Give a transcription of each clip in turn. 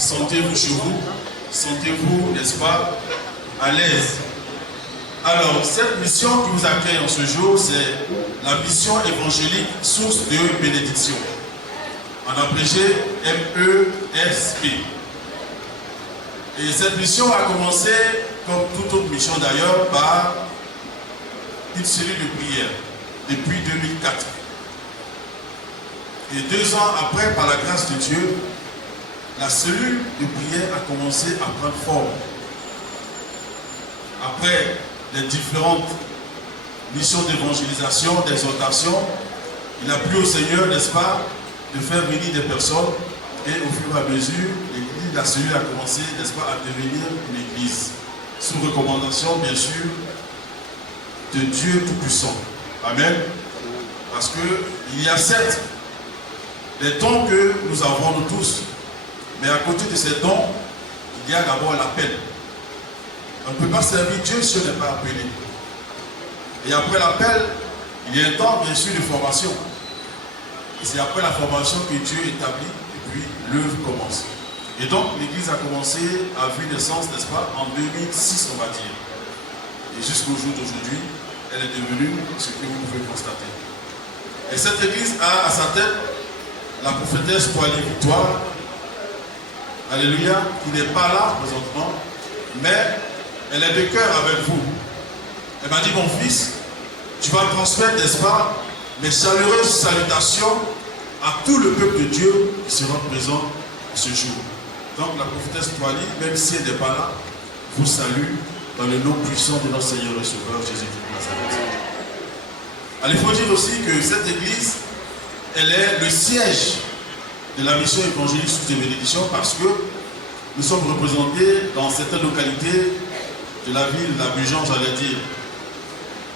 Sentez-vous chez vous, sentez-vous, n'est-ce pas, à l'aise. Alors, cette mission qui vous accueille en ce jour, c'est la mission évangélique source de bénédiction. En abrégé MESP. Et cette mission a commencé, comme toute autre mission d'ailleurs, par une cellule de prière depuis 2004. Et 2 ans après, par la grâce de Dieu, la cellule de prière a commencé à prendre forme. Après les différentes missions d'évangélisation, d'exhortation, il a plu au Seigneur, n'est-ce pas, de faire venir des personnes. Et au fur et à mesure, la cellule a commencé, n'est-ce pas, à devenir une église. Sous recommandation, bien sûr, de Dieu Tout-Puissant. Amen. Parce qu'il y a certes des dons que nous avons nous tous. Mais à côté de ces dons, il y a d'abord l'appel. On ne peut pas servir Dieu si on n'est pas appelé. Et après l'appel, il y a un temps, bien sûr, de formation. Et c'est après la formation que Dieu établit, et puis l'œuvre commence. Et donc, l'Église a commencé à vue naissance, n'est-ce pas, en 2006, on va dire. Et jusqu'au jour d'aujourd'hui, elle est devenue ce que vous pouvez constater. Et cette Église a à sa tête la prophétesse Poilie Victoire, alléluia, qui n'est pas là présentement, mais elle est de cœur avec vous. Elle m'a dit, mon fils, tu vas transmettre, n'est-ce pas, mes chaleureuses salutations à tout le peuple de Dieu qui sera présent ce jour. Donc la prophétesse Poilie, même si elle n'est pas là, vous salue dans le nom puissant de notre Seigneur et Sauveur Jésus-Christ de Nazareth. Alors, il faut dire aussi que cette église, elle est le siège de la mission évangélique sous des bénédictions parce que nous sommes représentés dans certaines localités de la ville d'Abidjan, j'allais dire,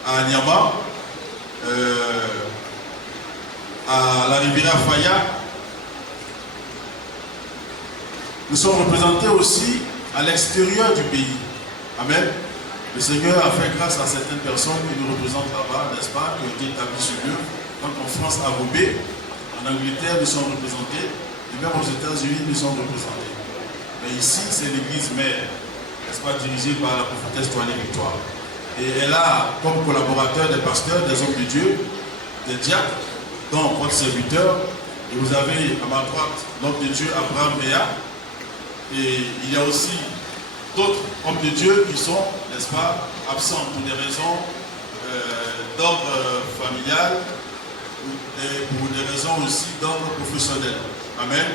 à Niama, à la Riviera Faya. Nous sommes représentés aussi à l'extérieur du pays. Amen. Le Seigneur a fait grâce à certaines personnes qui nous représentent là-bas, n'est-ce pas, qui ont été établies sur eux. Donc en France, à Roubaix, en Angleterre, nous sommes représentés, et même aux États-Unis, nous sommes représentés. Mais ici, c'est l'église mère, n'est-ce pas, dirigée par la prophétesse Poilie Victoire. Et elle a comme collaborateurs des pasteurs, des hommes de Dieu, des diacres, dont votre serviteur. Et vous avez à ma droite l'homme de Dieu Abraham Béa. Et il y a aussi d'autres hommes de Dieu qui sont, n'est-ce pas, absents pour des raisons d'ordre familial et pour des raisons aussi d'ordre professionnel. Amen.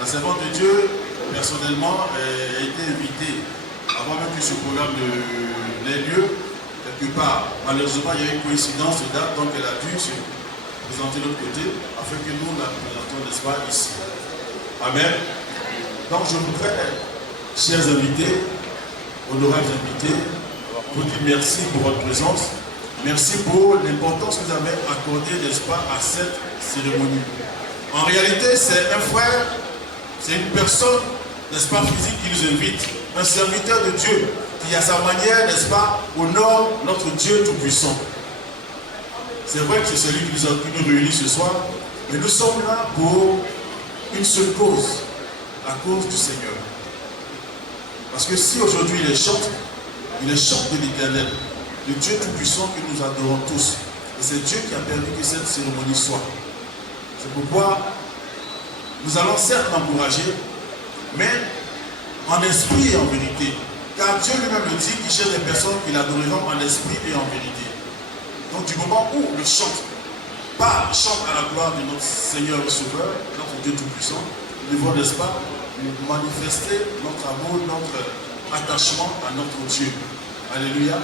La servante de Dieu, personnellement, a été invitée avant même que ce programme n'ait lieu, quelque part. Malheureusement, il y a eu une coïncidence de date, donc elle a dû se présenter de l'autre côté, afin que nous la présentons, n'est-ce pas, ici. Amen. Donc je voudrais, chers invités, honorables invités, vous dire merci pour votre présence. Merci pour l'importance que vous avez accordée, n'est-ce pas, à cette cérémonie. En réalité, c'est un frère, c'est une personne, n'est-ce pas, physique qui nous invite, un serviteur de Dieu qui, à sa manière, n'est-ce pas, honore notre Dieu Tout-Puissant. C'est vrai que c'est celui qui nous réunit ce soir, mais nous sommes là pour une seule cause, la cause du Seigneur. Parce que si aujourd'hui il est chante de l'Éternel, le Dieu Tout-Puissant que nous adorons tous. Et c'est Dieu qui a permis que cette cérémonie soit. C'est pourquoi nous allons certes l'encourager, mais en esprit et en vérité. Car Dieu lui-même le dit qu'il cherche des personnes qui l'adoreront en esprit et en vérité. Donc du moment où le chante à la gloire de notre Seigneur et Sauveur, notre Dieu Tout-Puissant, nous devons, n'est-ce pas, manifester notre amour, notre attachement à notre Dieu. Alléluia.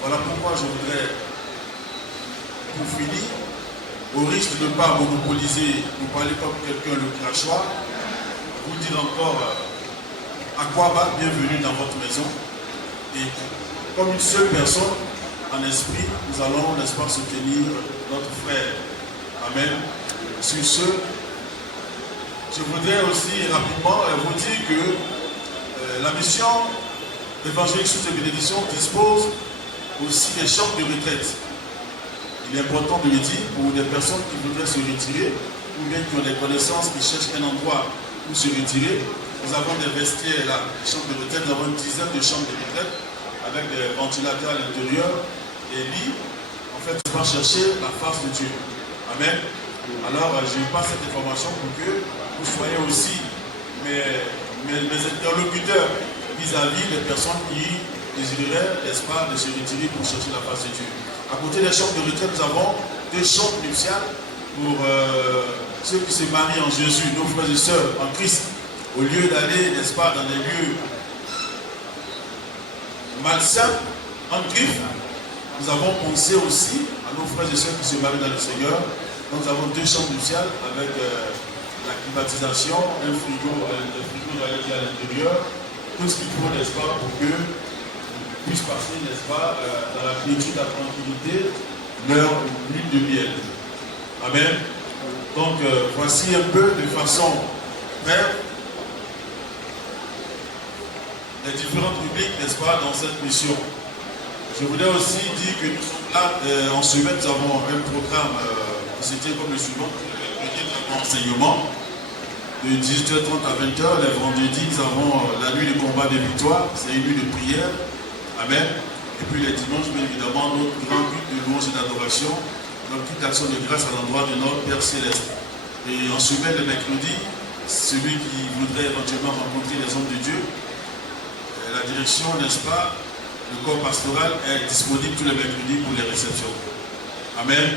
Voilà pourquoi je voudrais, pour finir, au risque de ne pas monopoliser, vous parler comme quelqu'un le crachoir, vous dire encore Aquaba, bienvenue dans votre maison. Et comme une seule personne, en esprit, nous allons, n'est-ce pas, soutenir notre frère. Amen. Sur ce, je voudrais aussi rapidement vous dire que la mission évangélique sous ces bénédictions dispose aussi des chambres de retraite. Il est important de le dire pour des personnes qui voudraient se retirer ou bien qui ont des connaissances, qui cherchent un endroit où se retirer. Nous avons des vestiaires là, des chambres de retraite. Nous avons une dizaine de chambres de retraite avec des ventilateurs à l'intérieur. Et lui, en fait, il va chercher la face de Dieu. Amen. Alors, je passe cette information pour que vous soyez aussi mes interlocuteurs vis-à-vis des personnes qui désireraient, n'est-ce pas, de se retirer pour chercher la face de Dieu. À côté des chambres de retraite, nous avons 2 chambres nuptiales pour ceux qui se marient en Jésus, nos frères et sœurs en Christ. Au lieu d'aller, n'est-ce pas, dans des lieux malsains, en griffe, nous avons pensé aussi à nos frères et sœurs qui se marient dans le Seigneur. Donc nous avons 2 chambres nuptiales avec la climatisation, un frigo à l'intérieur, tout ce qu'il faut, n'est-ce pas, pour que puissent passer, n'est-ce pas, dans la quiétude, la tranquillité, leur nuit de miel. Amen. Donc voici un peu de façon brève les différentes rubriques, n'est-ce pas, dans cette mission. Je voudrais aussi dire que nous sommes là, en semaine, nous avons un programme qui c'était comme le suivant, enseignement, de 18h30 à 20h, les vendredis, nous avons la nuit de combat de victoire, c'est une nuit de prière, amen, et puis les dimanches, bien évidemment, notre grand culte de louange et d'adoration, notre culte d'action de grâce à l'endroit de notre Père Céleste. Et en semaine, le mercredi, celui qui voudrait éventuellement rencontrer les hommes de Dieu, la direction, n'est-ce pas, le corps pastoral est disponible tous les mercredis pour les réceptions. Amen.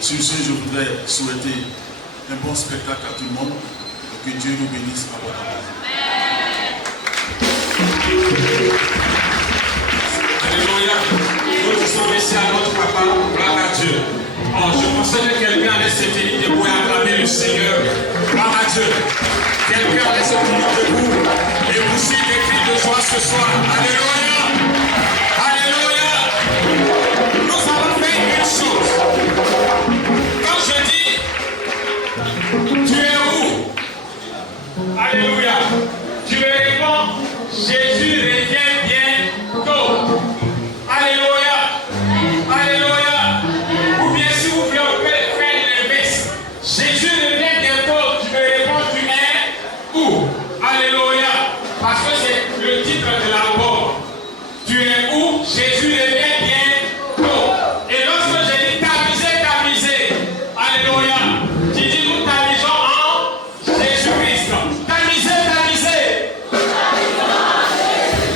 Sur ce, je voudrais souhaiter un bon spectacle à tout le monde et que Dieu nous bénisse abondamment. Alléluia. Nous disons merci à notre papa, gloire à Dieu. Oh, je pensais que quelqu'un allait se tenir debout et acclamer le Seigneur. Gloire à Dieu. Quelqu'un allait se tenir debout et pousser des cris de joie ce soir. Alléluia. Alléluia. Nous allons faire une chose. Quand je dis, tu es où? Alléluia. Tu me réponds, Jésus revient bientôt. Alléluia. Alléluia. Ou bien si vous voulez, on peut faire l'inverse. Jésus revient bientôt. Tu me réponds, tu es où? Alléluia. Parce que c'est le titre de l'album. Tu es où? Jésus revient bientôt. Et lorsque j'ai dit tamiser, alléluia, tu dis nous tamisons en Jésus-Christ. Tamiser.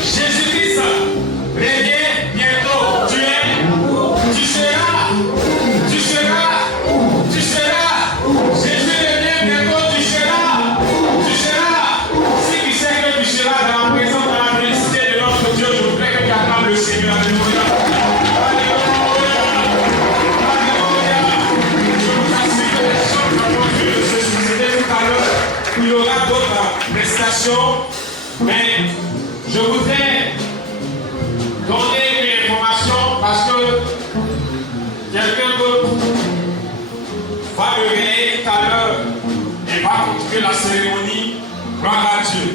Jésus-Christ revient bientôt. Tu es, tu seras. Jésus revient bientôt, tu seras. Si tu sais que tu seras dans la présence, dans la félicité de notre Dieu, je voudrais que tu acclames le Seigneur. Alléluia. Je vous assure que les choses vont continuer de se succéder tout à l'heure. Il y aura d'autres prestations, mais je voudrais donner une information parce que quelqu'un d'autre va me réveiller tout à l'heure et va continuer la cérémonie. Gloire à Dieu.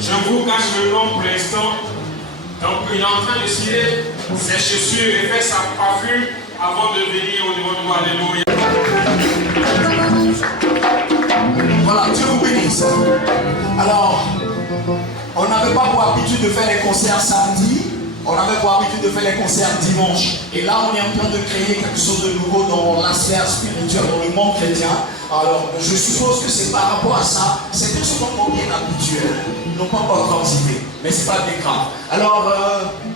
Je vous cache le nom pour l'instant. Donc il est en train de cirer ses chaussures et faire sa parfum avant de venir au niveau de nous. Alléluia. Voilà, Dieu vous bénisse. Alors, on n'avait pas pour habitude de faire les concerts samedi, on avait pour habitude de faire les concerts dimanche. Et là, on est en train de créer quelque chose de nouveau dans la sphère spirituelle, dans le monde chrétien. Alors, je suppose que c'est par rapport à ça, c'est quelque chose qu'on bien habituel. Ils n'ont pas encore transité, mais c'est pas bien grave. Alors,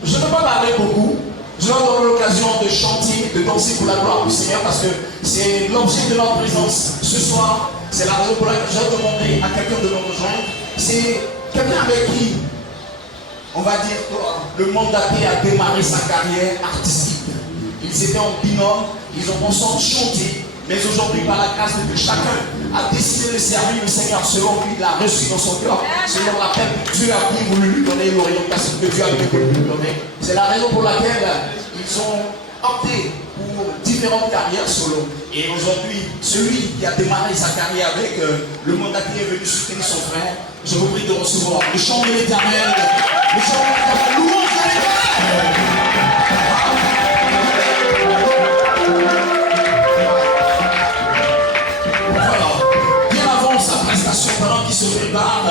je ne vais pas parler beaucoup. Je vais avoir l'occasion de chanter, de danser pour la gloire du Seigneur parce que c'est l'objet de notre présence ce soir. C'est la raison pour laquelle j'ai demandé à quelqu'un de nous rejoindre. C'est quelqu'un avec qui, on va dire, le mandaté a démarré sa carrière artistique. Ils étaient en binôme, ils ont ensemble chanté, mais aujourd'hui, par la grâce de Dieu, chacun a décidé de servir le Seigneur selon lui, il l'a reçu dans son cœur, selon laquelle Dieu a bien voulu lui donner l'orientation que Dieu a bien voulu lui donner. C'est la raison pour laquelle ils ont opté pour différentes carrières solo. Et aujourd'hui, celui qui a démarré sa carrière avec le mandaté est venu soutenir son frère. Je vous prie de recevoir le chant de l'Éternel, le chant de l'Éternel, louange de l'Éternel. Voilà, bien avant sa prestation, pendant qu'il se prépare,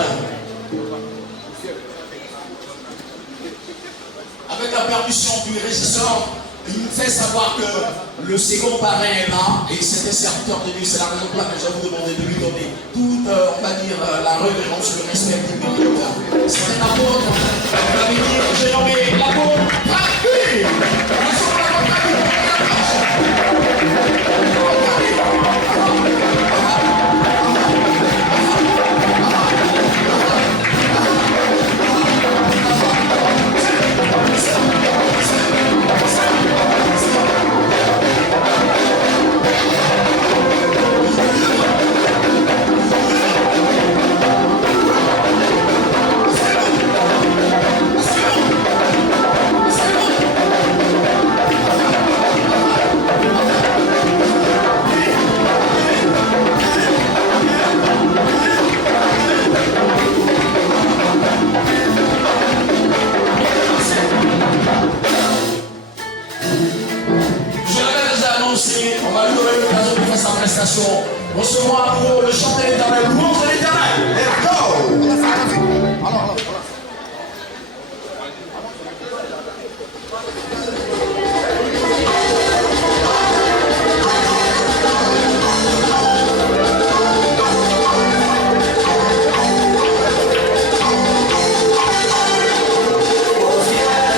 Avec la permission du régisseur, il nous fait savoir que le second parrain est là et c'est un serviteur de Dieu. C'est la raison pour laquelle je vais vous demander de lui donner toute, on va dire, la révérence, le respect qu'il mérite. C'est un apôtre, on va dire, j'ai nommé l'apôtre Traqué. On va lui donner l'occasion de faire sa prestation. Recevons à nouveau le chant de l'Éternel, louange de l'Éternel. Let's go! Alors. Au ciel,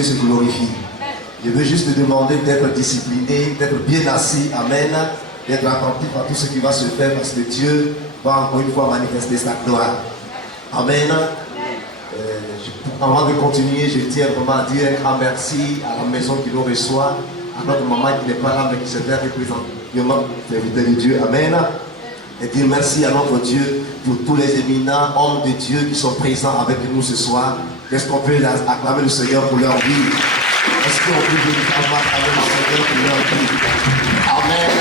Dieu se glorifie. Je veux juste te demander d'être discipliné, d'être bien assis, amen, d'être attentif à tout ce qui va se faire parce que Dieu va encore une fois manifester sa gloire. Amen. Avant de continuer, je tiens vraiment à dire un grand merci à la maison qui nous reçoit, à notre maman qui n'est pas là mais qui se fait représenter de Dieu. Amen. Et dire merci à notre Dieu pour tous les éminents hommes de Dieu qui sont présents avec nous ce soir. Est-ce qu'on peut acclamer le Seigneur pour leur vie? Est-ce qu'on peut véritablement acclamer le Seigneur pour leur vie? Amen.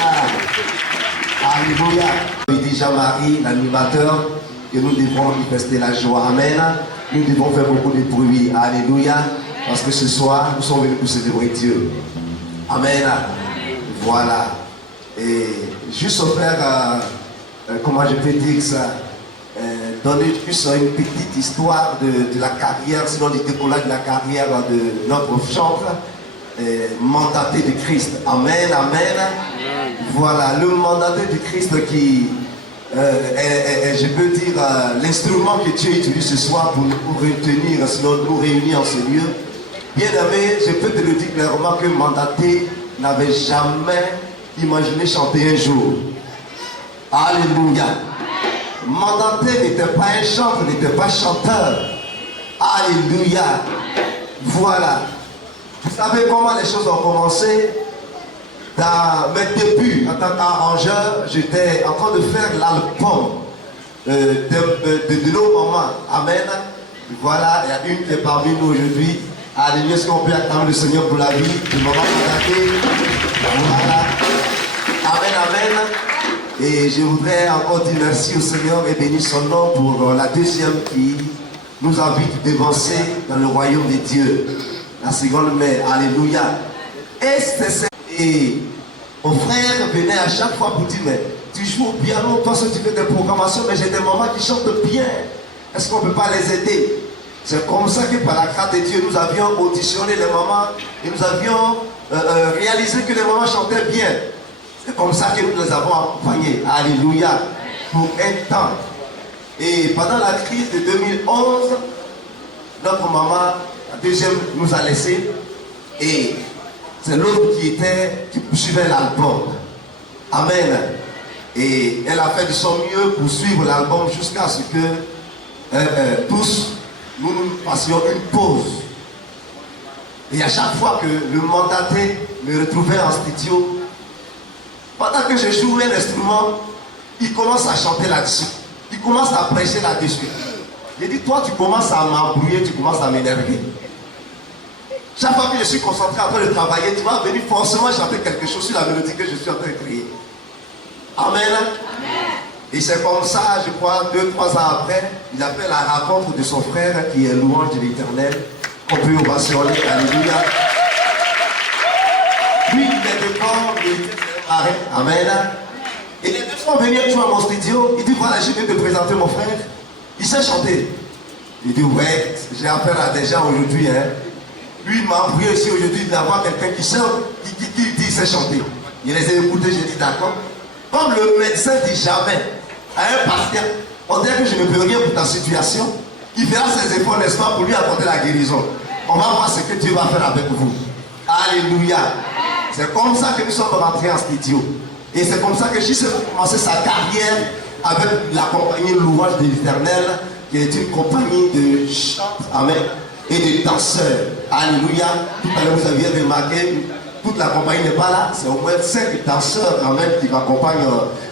Alléluia. Il dit Jean-Marie, l'animateur, que nous devons manifester la joie. Amen. Nous devons faire beaucoup de bruit. Alléluia. Parce que ce soir, nous sommes venus pour célébrer Dieu. Amen. Voilà. Et juste faire, comment je peux dire ça, donner juste une petite histoire de la carrière, sinon du décollage de la carrière de notre chantre, mandaté de Christ. Amen, amen. Voilà, le mandaté de Christ qui je peux dire l'instrument que Dieu utilise ce soir pour nous retenir, sinon nous réunir en ce lieu. Bien aimé, je peux te le dire clairement que mandaté n'avait jamais imaginé chanter un jour. Alléluia. Mandaté n'était pas un chanteur, n'était pas chanteur. Alléluia. Voilà. Vous savez comment les choses ont commencé? Dans mes débuts en tant qu'arrangeur, j'étais en train de faire l'album de nos mamans. Amen. Voilà, il y a une qui est parmi nous aujourd'hui. Alléluia, est-ce qu'on peut acclamer le Seigneur pour la vie de maman mandatée? Voilà. Amen, amen. Et je voudrais encore dire merci au Seigneur et bénir son nom pour la deuxième qui nous invite d'avancer dans le royaume de Dieu. La seconde mère, alléluia. Et mon frère venait à chaque fois pour dire, mais tu joues au piano, toi tu fais des programmations, mais j'ai des mamans qui chantent bien. Est-ce qu'on ne peut pas les aider? C'est comme ça que par la grâce de Dieu, nous avions auditionné les mamans et nous avions réalisé que les mamans chantaient bien. C'est comme ça que nous les avons accompagnés. Alléluia. Pour un temps. Et pendant la crise de 2011, notre maman, la deuxième, nous a laissés. Et c'est l'autre qui poursuivait l'album. Amen. Et elle a fait de son mieux pour suivre l'album jusqu'à ce que tous nous fassions une pause. Et à chaque fois que le mandaté me retrouvait en studio, pendant que je jouais l'instrument, il commence à chanter là-dessus. Il commence à prêcher là-dessus. J'ai dit, toi tu commences à m'embrouiller, tu commences à m'énerver. Chaque fois que je suis concentré en train de travailler, tu vas venir forcément chanter quelque chose sur la mélodie que je suis en train de créer. Amen. Et c'est comme ça, je crois, 2-3 ans après, il a fait la rencontre de son frère qui est louange de l'Éternel. On peut ovationner, alléluia. Lui, il était mort, il était séparé. Amen. Et les deux sont venus jouer à mon studio. Il dit, voilà, je viens te présenter mon frère. Il sait chanter. Il dit, ouais, j'ai affaire à des gens aujourd'hui. Hein. Lui, il m'a embrouillé aussi aujourd'hui d'avoir quelqu'un qui chante, qui dit qu'il sait chanter. Il les a écoutés, j'ai dit, d'accord. Comme le médecin dit jamais à un pasteur, on dirait que je ne peux rien pour ta situation. Il fera ses efforts, n'est-ce pas, pour lui apporter la guérison. On va voir ce que Dieu va faire avec vous. Alléluia. C'est comme ça que nous sommes rentrés en studio. Et c'est comme ça que Jésus a commencé sa carrière avec la compagnie Louange de l'Éternel, qui est une compagnie de chants, amen, et de danseurs. Alléluia. Tout à l'heure, vous aviez remarqué, toute la compagnie n'est pas là. C'est au moins 5 danseurs, amen, qui accompagnent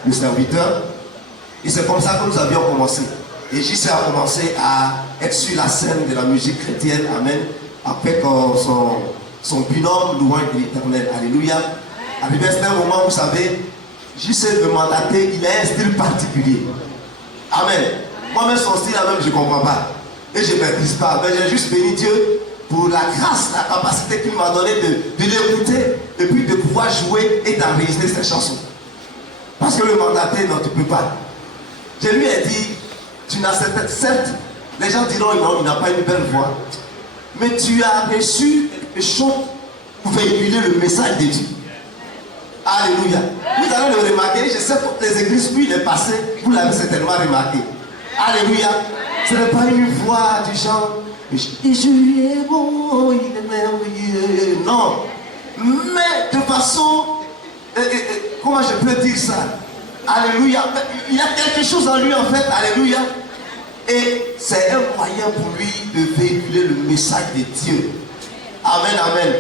le serviteur. Et c'est comme ça que nous avions commencé. Et Jésus a commencé à être sur la scène de la musique chrétienne, amen, avec son binôme Louange de l'Éternel. Alléluia. Arrivé à un moment, vous savez, Jésus me mandaté, il a un style particulier. Amen. Moi-même, son style, même, je ne comprends pas. Et je ne maîtrise pas. Mais j'ai juste béni Dieu pour la grâce, la capacité qu'il m'a donnée de l'écouter et puis de pouvoir jouer et d'enregistrer ses chansons. Parce que le mandaté, non, tu ne peux pas. Je lui ai dit, tu n'as certes, les gens diront, non, il n'a pas une belle voix. Mais tu as reçu quelque chose pour véhiculer le message de Dieu. Alléluia. Vous allez le remarquer, je sais toutes les églises où il est passé, vous l'avez certainement remarqué. Alléluia. Ce n'est pas une voix du genre, Jésus est bon, il est merveilleux. Non. Mais de façon, comment je peux dire ça? Alléluia. Il y a quelque chose en lui en fait. Alléluia. Et c'est un moyen pour lui de véhiculer le message de Dieu. Amen, amen.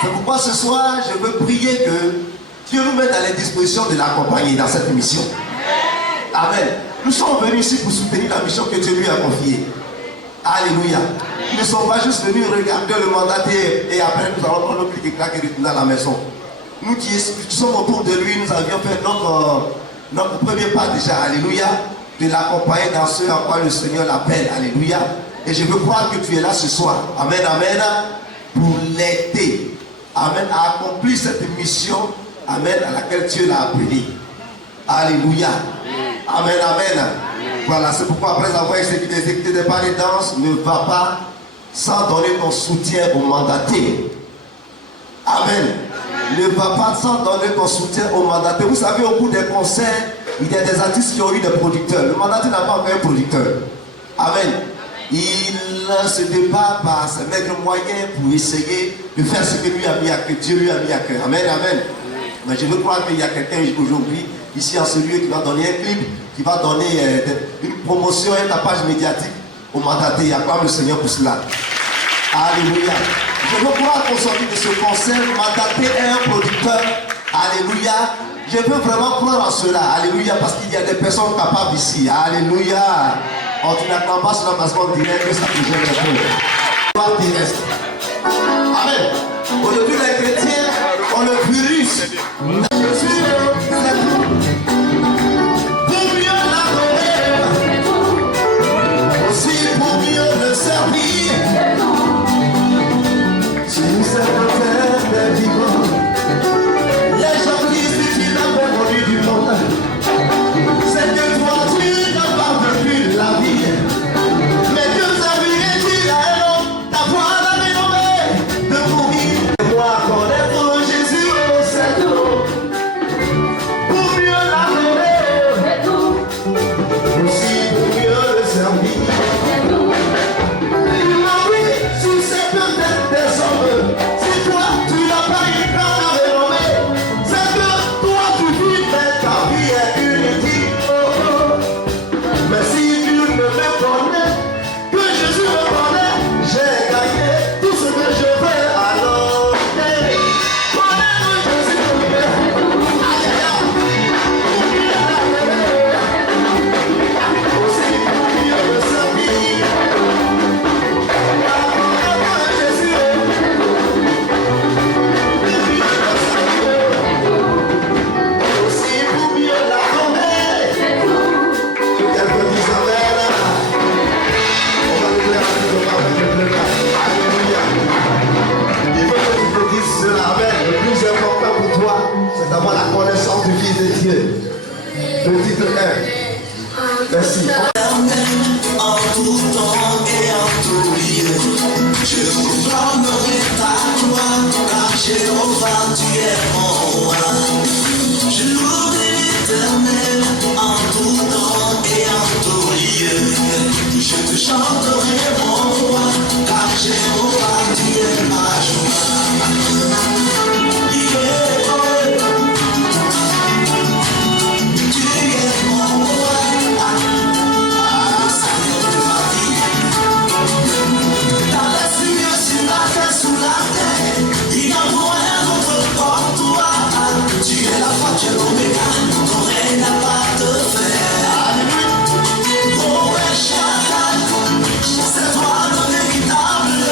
C'est pourquoi ce soir, je veux prier que Dieu nous mette à la disposition de l'accompagner dans cette mission. Amen. Nous sommes venus ici pour soutenir la mission que Dieu lui a confiée. Alléluia. Nous ne sommes pas juste venus regarder le mandat et après nous allons prendre nos clics et claques et retourner à la maison. Nous qui sommes autour de lui, nous avions fait notre premier pas déjà. Alléluia. De l'accompagner dans ce à quoi le Seigneur l'appelle. Alléluia. Et je veux croire que tu es là ce soir. Amen, amen. Pour l'aider. Amen. À accomplir cette mission. Amen. À laquelle Dieu l'a appelé. Alléluia. Amen, amen. Voilà, c'est pourquoi après avoir exécuté des pas de danse, ne va pas sans donner ton soutien au mandaté. Amen. Ne va pas sans donner ton soutien au mandaté. Vous savez, au cours des concerts, il y a des artistes qui ont eu des producteurs. Le mandaté n'a pas encore un producteur. Amen. Il se débat par ses maigres moyens pour essayer de faire ce que lui a mis à cœur, Dieu lui a mis à cœur. Amen, amen. Mais je veux croire qu'il y a quelqu'un aujourd'hui, ici en ce lieu, qui va donner un clip, qui va donner une promotion, un tapage médiatique au mandaté. Il y a pas le Seigneur pour cela. Alléluia. Je veux croire qu'au sortir de ce concert, le mandaté est un producteur. Alléluia. Je veux vraiment croire en cela. Alléluia. Parce qu'il y a des personnes capables ici. Alléluia. Oh, tu n'attends pas cela parce qu'on dirait que ça te gêne un peu. Amen. Aujourd'hui, les chrétiens ont le virus. Je suis pour mieux l'adorer, aussi pour mieux le servir. Si nous sommes terre des vivants, les gens disent que tu n'as pas connu du monde. C'est que toi tu n'as pas vécu la vie. Mais que ta vie est-il à un homme, ta foi l'a dénommé de mourir. Moi connaître Jésus, c'est tout. Pour mieux l'adorer, aussi pour mieux le servir. Si c'est peut-être des hommes, si toi tu n'as pas une grande à renommer, c'est que toi tu vis, mais ta vie est inutile. Mais si tu ne me connais, que Jésus me connaît, j'ai gagné tout ce que je veux alors. Connaître Jésus, aïe aïe aïe, aussi pour mieux le servir. Le plus important pour toi, c'est d'avoir la connaissance du Fils de Dieu. Le titre 1. Merci. En tout temps et en tout lieu, je proclamerai ta gloire, car Jéhovah, tu es mon roi. Je louerai l'Éternel en tout temps et en tout lieu. Je te chanterai mon roi, car Jéhovah, tu es ma joie. Tu es mon roi. Sous la terre, il n'y a rien d'autre comme toi. Tu es la foi, tu es l'oméga, ton règne n'a pas de fin. Oh, El Shaddai, c'est toi le véritable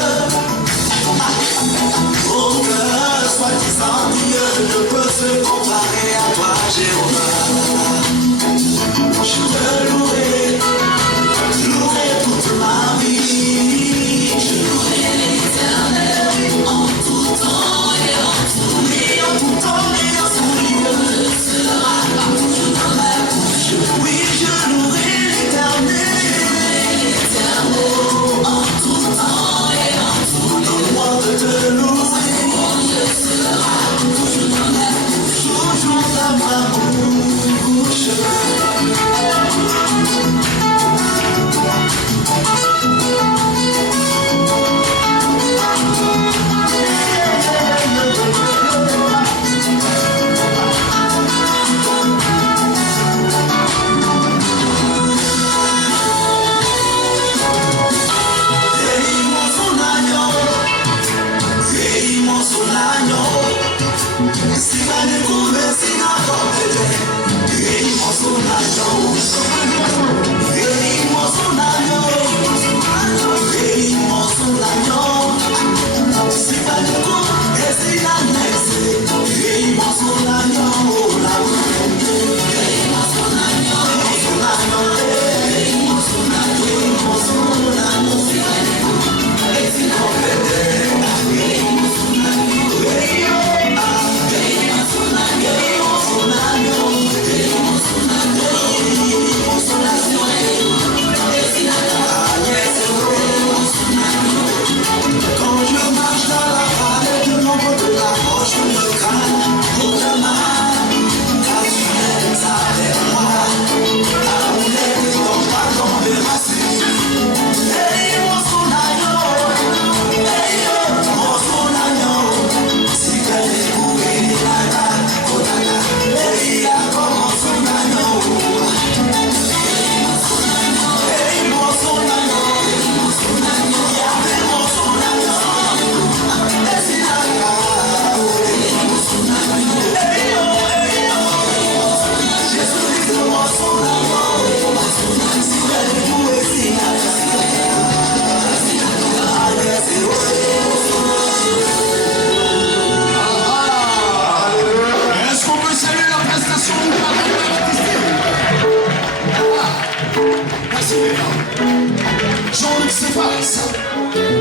Jean-Luc s'efface.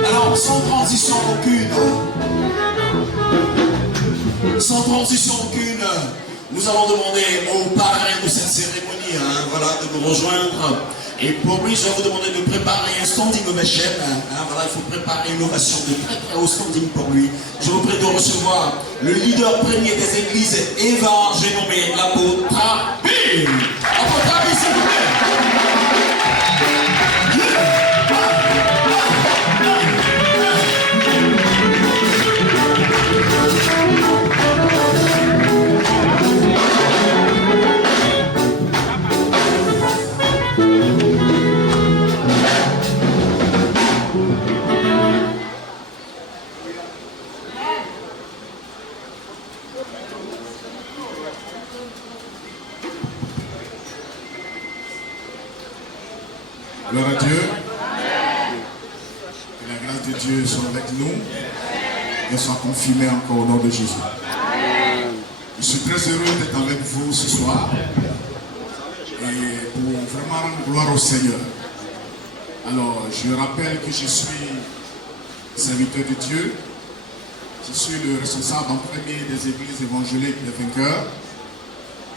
Alors, sans transition aucune, nous allons demander au parrain de cette cérémonie, voilà, de nous rejoindre. Et pour lui, je vais vous demander de préparer un standing ovation. Voilà, il faut préparer une ovation de très très haut standing pour lui. Je vous prie de recevoir le leader premier des églises, Eva, j'ai nommé l'apôtre Abi. Apôtre Abi, s'il vous plaît. Gloire à Dieu. Que la grâce de Dieu soit avec nous et soit confirmée encore au nom de Jésus. Je suis très heureux d'être avec vous ce soir et pour vraiment rendre gloire au Seigneur. Alors, je rappelle que je suis serviteur de Dieu. Je suis le responsable en premier des églises évangéliques des vainqueurs.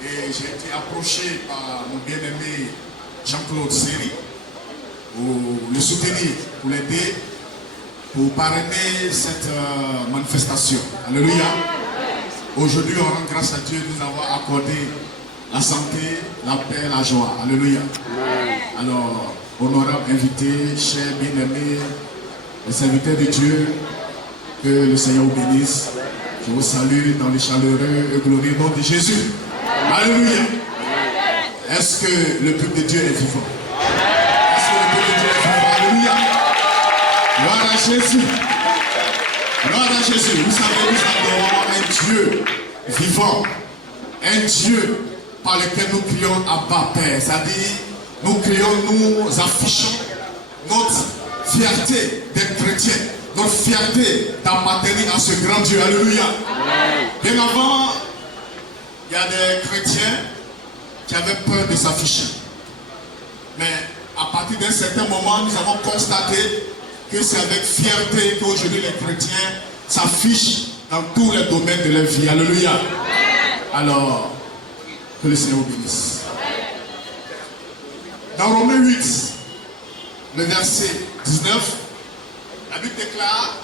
Et j'ai été approché par mon bien-aimé Jean-Claude Séry pour le soutenir, pour l'aider, pour parrainer cette manifestation. Alléluia. Aujourd'hui, on rend grâce à Dieu de nous avoir accordé la santé, la paix, la joie. Alléluia. Alors, honorable invité, chers bien-aimés, les serviteurs de Dieu, que le Seigneur vous bénisse. Je vous salue dans le chaleureux et glorieux nom de Jésus. Alléluia. Est-ce que le peuple de Dieu est vivant? Est-ce que le peuple de Dieu est vivant? Alléluia. Gloire à Jésus. Gloire à Jésus. Vous savez, nous adorons un Dieu vivant. Un Dieu par lequel nous crions Abba Père. C'est-à-dire, nous crions, nous affichons notre fierté d'être chrétien. Notre fierté d'appartenir à ce grand Dieu. Alléluia. Bien avant, il y a des chrétiens qui avaient peur de s'afficher. Mais à partir d'un certain moment, nous avons constaté que c'est avec fierté qu'aujourd'hui les chrétiens s'affichent dans tous les domaines de leur vie. Alléluia. Alors, que le Seigneur vous bénisse. Dans Romains 8, le verset 19, la Bible déclare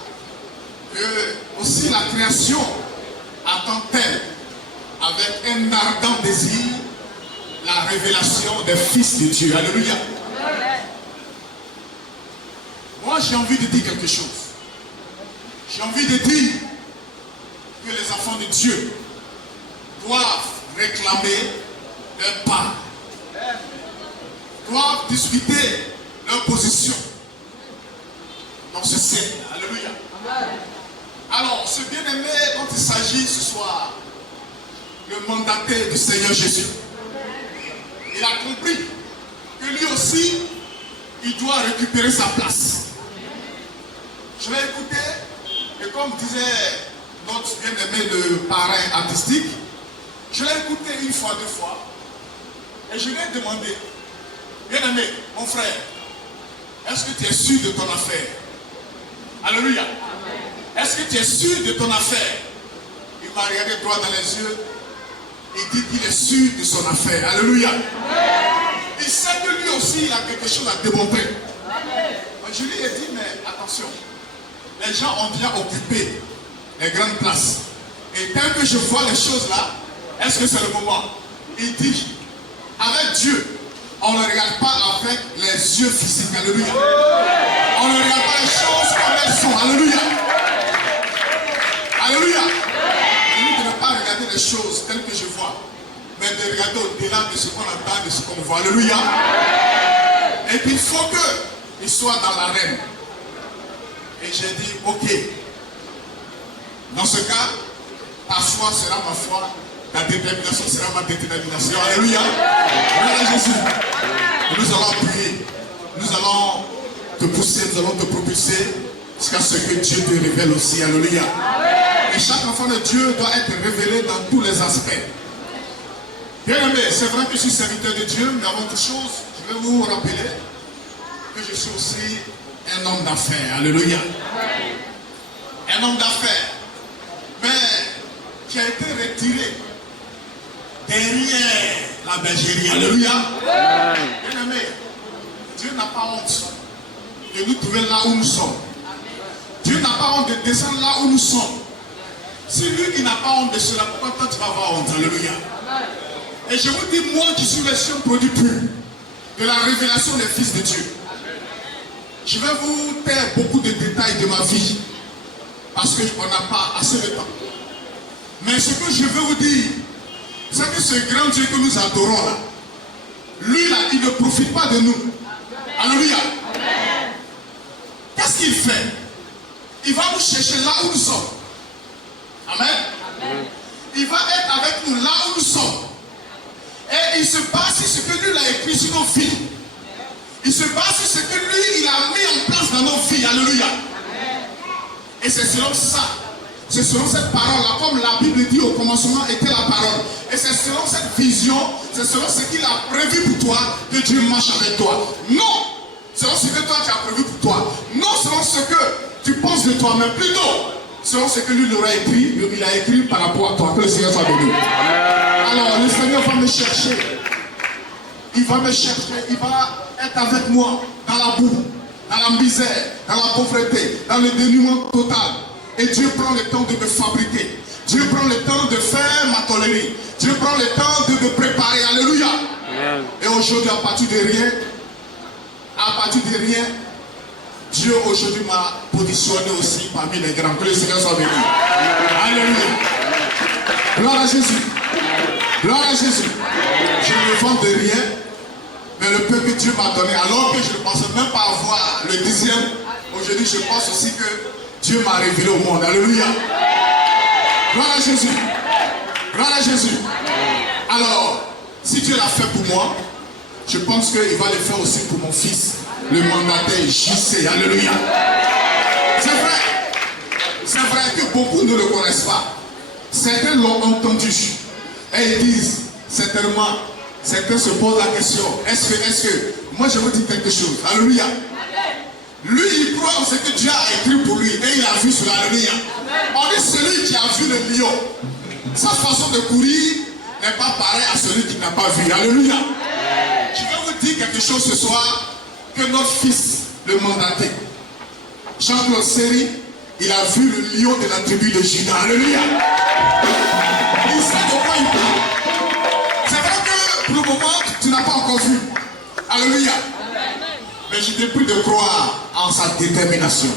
que aussi la création attend-elle avec un ardent désir la révélation des fils de Dieu. Alléluia. Moi, j'ai envie de dire quelque chose. J'ai envie de dire que les enfants de Dieu doivent réclamer leur part, doivent discuter leur position dans ce siècle. Alléluia. Alors, ce bien-aimé dont il s'agit ce soir, le mandataire du Seigneur Jésus, il a compris que lui aussi, il doit récupérer sa place. Je vais écouter, et comme disait notre bien-aimé le parrain artistique, je l'ai écouté une fois, deux fois, et je lui ai demandé, bien-aimé, mon frère, est-ce que tu es sûr de ton affaire? Alléluia. Est-ce que tu es sûr de ton affaire? Il m'a regardé droit dans les yeux. Il dit qu'il est sûr de son affaire. Alléluia. Il sait que lui aussi, il a quelque chose à démontrer. Je lui ai dit, mais attention, les gens ont déjà occupé les grandes places. Et tant que je vois les choses là, est-ce que c'est le moment? Il dit, avec Dieu, on ne regarde pas avec les yeux physiques. Alléluia. On ne regarde pas les choses comme elles sont. Alléluia. Alléluia. Il dit de ne pas regarder les choses telles que je vois, mais de regarder au-delà de ce qu'on entend, de ce qu'on voit. Alléluia. Et puis il faut qu'il soit dans l'arène. Et j'ai dit, ok. Dans ce cas, ta foi sera ma foi, ta détermination sera ma détermination. Alléluia. Voilà Jésus. Et nous allons prier. Nous allons te pousser, nous allons te propulser jusqu'à ce que Dieu te révèle aussi. Alléluia. Et chaque enfant de Dieu doit être révélé dans tous les aspects. Bien aimé, c'est vrai que je suis serviteur de Dieu, mais avant toute chose, je vais vous rappeler que je suis aussi un homme d'affaires. Alléluia. Un homme d'affaires. Mais qui a été retiré derrière la bergerie. Alléluia. Bien aimé, Dieu n'a pas honte de nous trouver là où nous sommes. Dieu n'a pas honte de descendre là où nous sommes. C'est lui qui n'a pas honte de cela. Pourquoi toi tu vas avoir honte? Alléluia. Et je vous dis, moi qui suis le seul produit pur de la révélation des fils de Dieu. Je vais vous taire beaucoup de détails de ma vie parce qu'on n'a pas assez de temps. Mais ce que je veux vous dire, c'est que ce grand Dieu que nous adorons là, lui là, il ne profite pas de nous. Alléluia. Qu'est-ce qu'il fait? Il va nous chercher là où nous sommes. Amen. Il va être avec nous là où nous sommes. Et il se base sur ce que lui il a écrit sur nos vies. Il se base sur ce que lui il a mis en place dans nos vies. Alléluia. Et c'est selon ça. C'est selon cette parole-là, comme la Bible dit au commencement était la parole. Et c'est selon cette vision, c'est selon ce qu'il a prévu pour toi que Dieu marche avec toi. Non selon ce que toi tu as prévu pour toi. Non selon ce que tu penses de toi, mais plutôt selon ce que lui l'aura écrit, il a écrit par rapport à toi. Que le Seigneur soit béni. Alors le Seigneur va me chercher. Il va me chercher. Il va être avec moi dans la boue, dans la misère, dans la pauvreté, dans le dénuement total. Et Dieu prend le temps de me fabriquer. Dieu prend le temps de faire ma tolérie. Dieu prend le temps de me préparer. Alléluia. Amen. Et aujourd'hui, à partir de rien, Dieu aujourd'hui m'a positionné aussi parmi les grands. Que le Seigneur soit béni. Alléluia. Gloire à Jésus. Gloire à Jésus. Je ne vends de rien, mais le peu que Dieu m'a donné, alors que je ne pensais même pas avoir le 10e, aujourd'hui je pense aussi que Dieu m'a révélé au monde. Alléluia. Gloire à Jésus. Gloire à Jésus. Alors, si Dieu l'a fait pour moi, je pense qu'il va le faire aussi pour mon fils, le mandataire JC. Alléluia. C'est vrai. C'est vrai que beaucoup ne le connaissent pas. Certains l'ont entendu. Et ils disent, certainement, certains se posent la question, est-ce que, moi je vous dis quelque chose. Alléluia. Lui, il croit en ce que Dieu a écrit pour lui et il a vu cela. Alléluia. On dit celui qui a vu le lion, sa façon de courir n'est pas pareille à celui qui n'a pas vu. Alléluia. Je vais vous dire quelque chose ce soir, que notre fils, le mandaté, Jean-Claude Seri, il a vu le lion de la tribu de Juda. Alléluia. Il sait de quoi il parle. C'est vrai que pour le moment, tu n'as pas encore vu. Alléluia. Mais je t'ai pris de croire en sa détermination.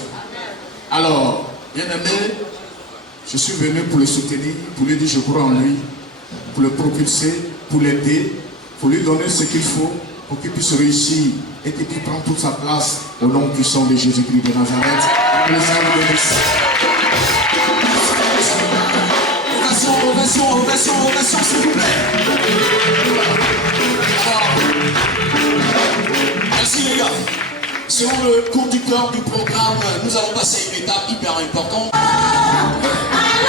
Alors, bien aimé, je suis venu pour le soutenir, pour lui dire je crois en lui, pour le propulser, pour l'aider, pour lui donner ce qu'il faut pour qu'il puisse réussir et qu'il puisse prendre toute sa place au nom puissant de Jésus-Christ de Nazareth. Que le Seigneur nous bénisse. Ovation, s'il vous plaît. Merci les gars. Selon le conducteur du programme, nous allons passer une étape hyper importante. I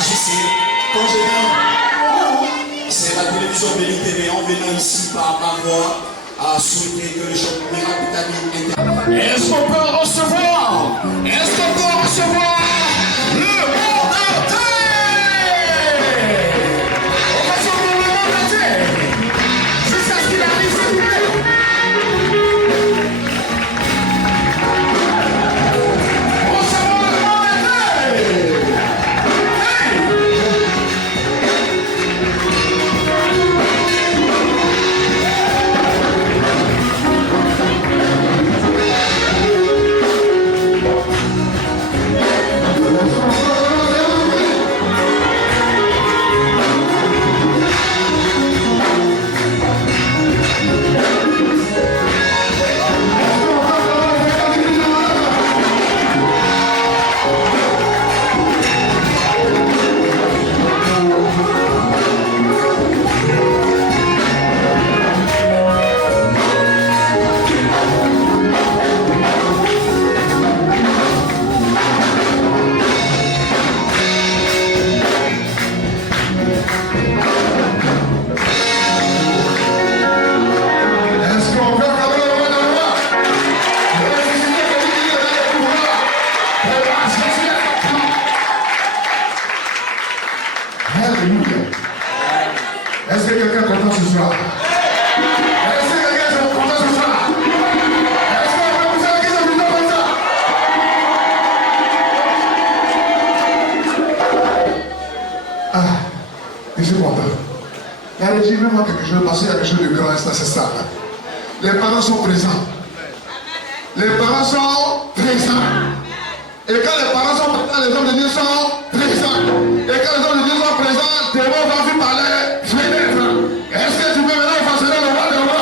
agissez. Quand je viens, c'est la télévision Béli TV en venant ici par ma voix à souhaiter que le choc miracle vitamine. Est-ce qu'on peut recevoir? Est-ce qu'on peut recevoir le monde entier? On va sur le monde entier jusqu'à ce qu'il arrive sur nous. Est-ce que quelqu'un est content ce soir? Est-ce que quelqu'un est content ce soir? Est-ce que vous avez quelqu'un qui est content comme ça? Ah, je suis content. La régie, même quelque chose, parce qu'il y a quelque chose de grand instant, c'est ça. Les parents sont présents. Les parents sont présents. Et quand les parents sont présents, les hommes de Dieu sont présents. Et quand les hommes de Dieu sont présents, tes mots vont vous parler. Est-ce que tu peux maintenant façonner le roi de roi?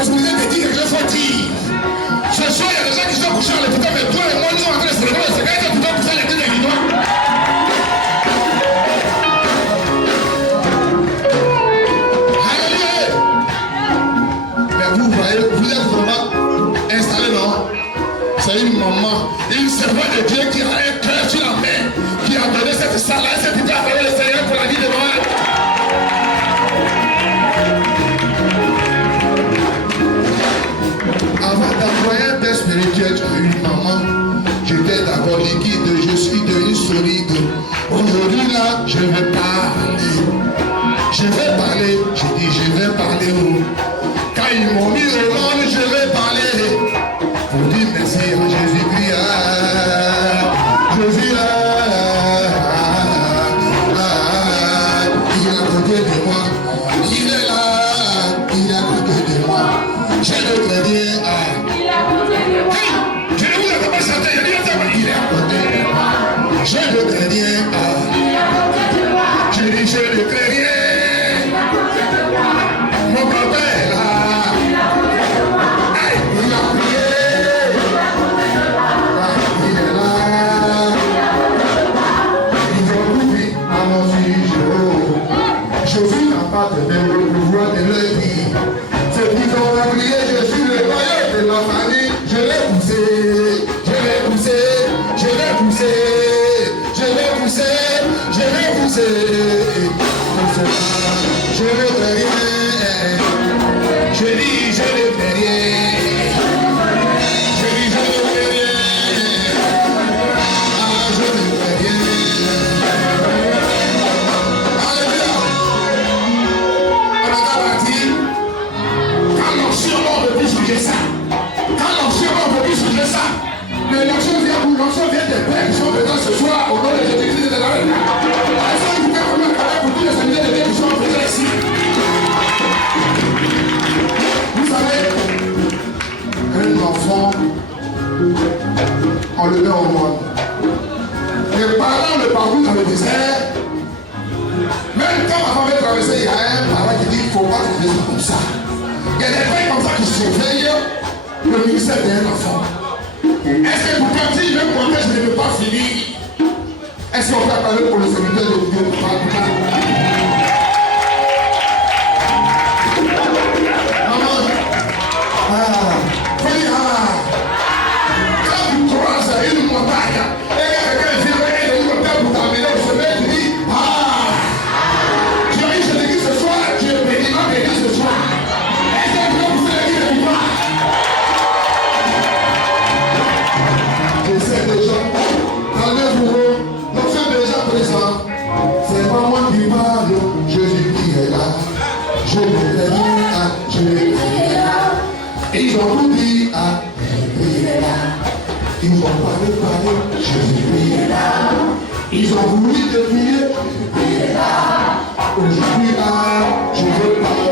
possibilité de dire que je faut dire. Ce soir, il y a des gens qui sont couchés à l'hôpital, mais toi et moi, nous sommes en train de célébrer le secret que tu dois pousser les têtes des guidois. Alléluia. Mais vous voyez, vous êtes vraiment installé, non? C'est une maman, une servante de Dieu qui a un cœur sur la main, qui a donné cette salle à cette idée à faire le Seigneur pour la vie de Noël. Avant d'envoyer un père spirituel, tu as eu une maman. J'étais d'abord liquide, je suis devenu solide. Aujourd'hui là, je vais parler. Je vais parler, je dis je vais parler. Quand ils m'ont mis au monde, je vais parler. Pour dire merci à Jésus-Christ. Jésus, il est à côté de moi. Il est là, il est à côté de moi. Je le crédit. Je ne vous ai pas chanté, il est à côté de moi. Je le crédit. Je dis je le crédit. Mon papa est là. Il a prié. Il est là. Ils ont tout dit à mon fils. Jésus n'a pas de même pouvoir de leur vie. Ceux qui ont oublié, je suis le royaume de leur famille. Je l'ai poussé, je l'ai poussé, je l'ai poussé, je l'ai poussé, je l'ai poussé. Je ne fais rien. Je dis, je ne fais rien. Je dis, je ne fais rien. Ah, je ne fais rien. Alléluia. On a parti. Quand l'onction veut plus sujet ça. Quand l'onction veut plus sujet ça. Mais l'onction vient où? L'onction vient des pères qui sont présents ce soir au nom de Jésus-Christ de Nazareth. Est-ce que vous pouvez prendre pour tous les serviteurs de Dieu qui sont présents ici? Vous savez, un enfant, on le met au monde. Les parents le parcourent dans le désert. Même quand ma femme veut traverser, il y a un parent qui dit qu'il ne faut pas traverser comme ça. Il y a des pères comme ça qui surveillent le ministère d'un enfant. Est-ce que pour quand il veut compter, je ne peux pas finir? Est-ce qu'on peut parler pour le serviteur de Dieu? Quand tu croises une montagne, et quelqu'un vient avec un hélicoptère pour t'amener au sommet, tu dis, tu as eu cette église ce soir, tu es béni, ma béni ce soir. Est-ce que tu veux pousser l'église de toi? Je sais déjà, enlève-vous, nous sommes déjà présents. C'est pas moi qui parle, Jésus qui est là. Je ne fais rien, je ne fais rien. Ils ont tout dit, il est là. Ils ont parlé, Jésus est là. Ils ont voulu te prier, il est là. Aujourd'hui là, je veux parler.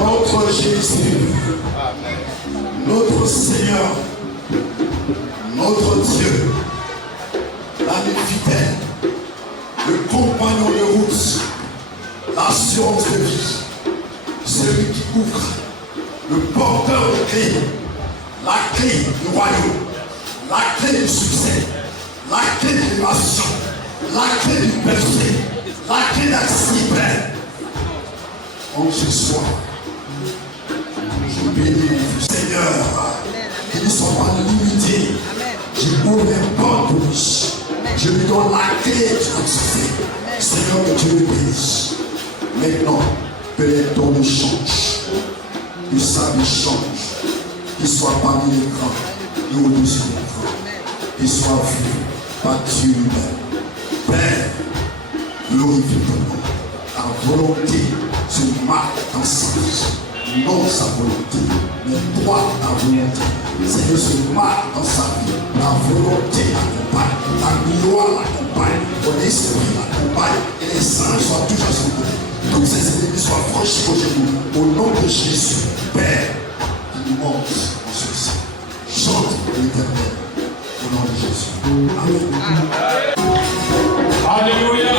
Notre Jésus, notre Seigneur, notre Dieu, l'ami fidèle, le compagnon de route, l'assurance de vie, celui qui ouvre, le porteur de clé, la clé du royaume, la clé du succès, la clé de l'élévation, la clé du berger, la clé d'accident. En ce soir, je bénis le Seigneur, qui ne sont pas limités. Je ouvre les portes pour lui. Je lui donne la clé du succès, Seigneur, que tu le bénisses. Maintenant, que les dons changent, que sa vie change, qu'il soit parmi les grands et au-dessus des grands, qu'il soit vu par Dieu lui-même. Père, glorifie ton nom. Ta volonté se marque dans sa vie, non sa volonté, mais toi ta volonté. Seigneur, se marque dans sa vie. Ta volonté l'accompagne, ta gloire l'accompagne, ton esprit l'accompagne, et les saints soient toujours à son côté. Toutes ces ennemis soient franchis au genou. Au nom de Jésus, Père, qui nous montre en ceci. Chante l'Éternel. Au nom de Jésus. Amen. Alléluia.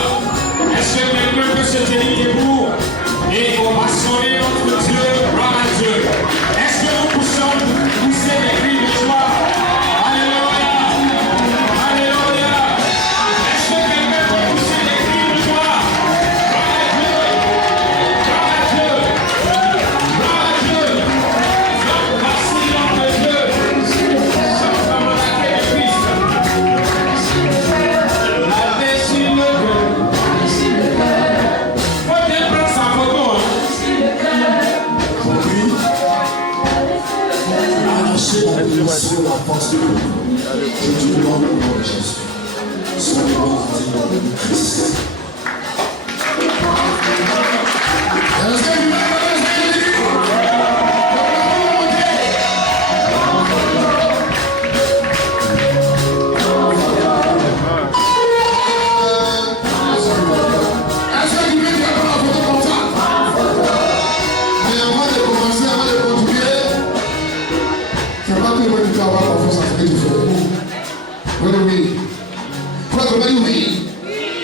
Est-ce que quelqu'un peut se tenir debout et on va sonner notre Dieu, gloire à Dieu. Est-ce que nous poussons pousser des cris de joie? Alléluia. Alléluia. Est-ce que quelqu'un peut pousser des cris de joie? Gloire à Dieu. Gloire à Dieu. Merci notre Dieu. Chante la monarchie de Christ. La paix sur le cœur. Faut bien prendre sa photo. Arrachez la bénédiction, la force de Dieu. Je te demande au nom de Jésus. Sois béni au nom de Christ.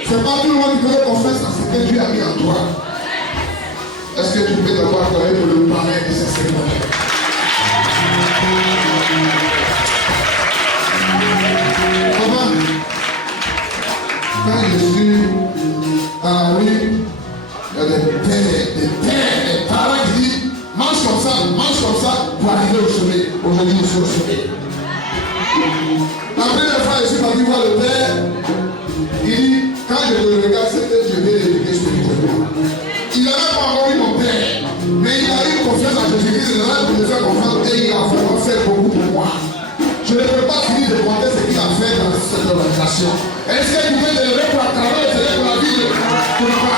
C'est pas tout le monde qui peut confesser à ce que Dieu a mis en toi. Est-ce que tu peux d'abord travailler pour le parrain de ces cérémonies? Comment? Quand je suis dans la rue, il y a des parents qui disent mange comme ça pour arriver au sommet. Aujourd'hui, je suis au sommet. La première fois, je suis parti voir le père. Il dit, quand je le regarde, c'est que je vais l'éduquer spirituellement. Il n'avait pas encore eu mon père, mais il a eu confiance en Jésus-Christ, il a eu de faire confiance et il a vraiment fait beaucoup pour moi. Je ne peux pas finir de compter ce qu'il a fait dans cette organisation. Est-ce que vous pouvez le lever pour acclamer le Seigneur pour la vie de papa?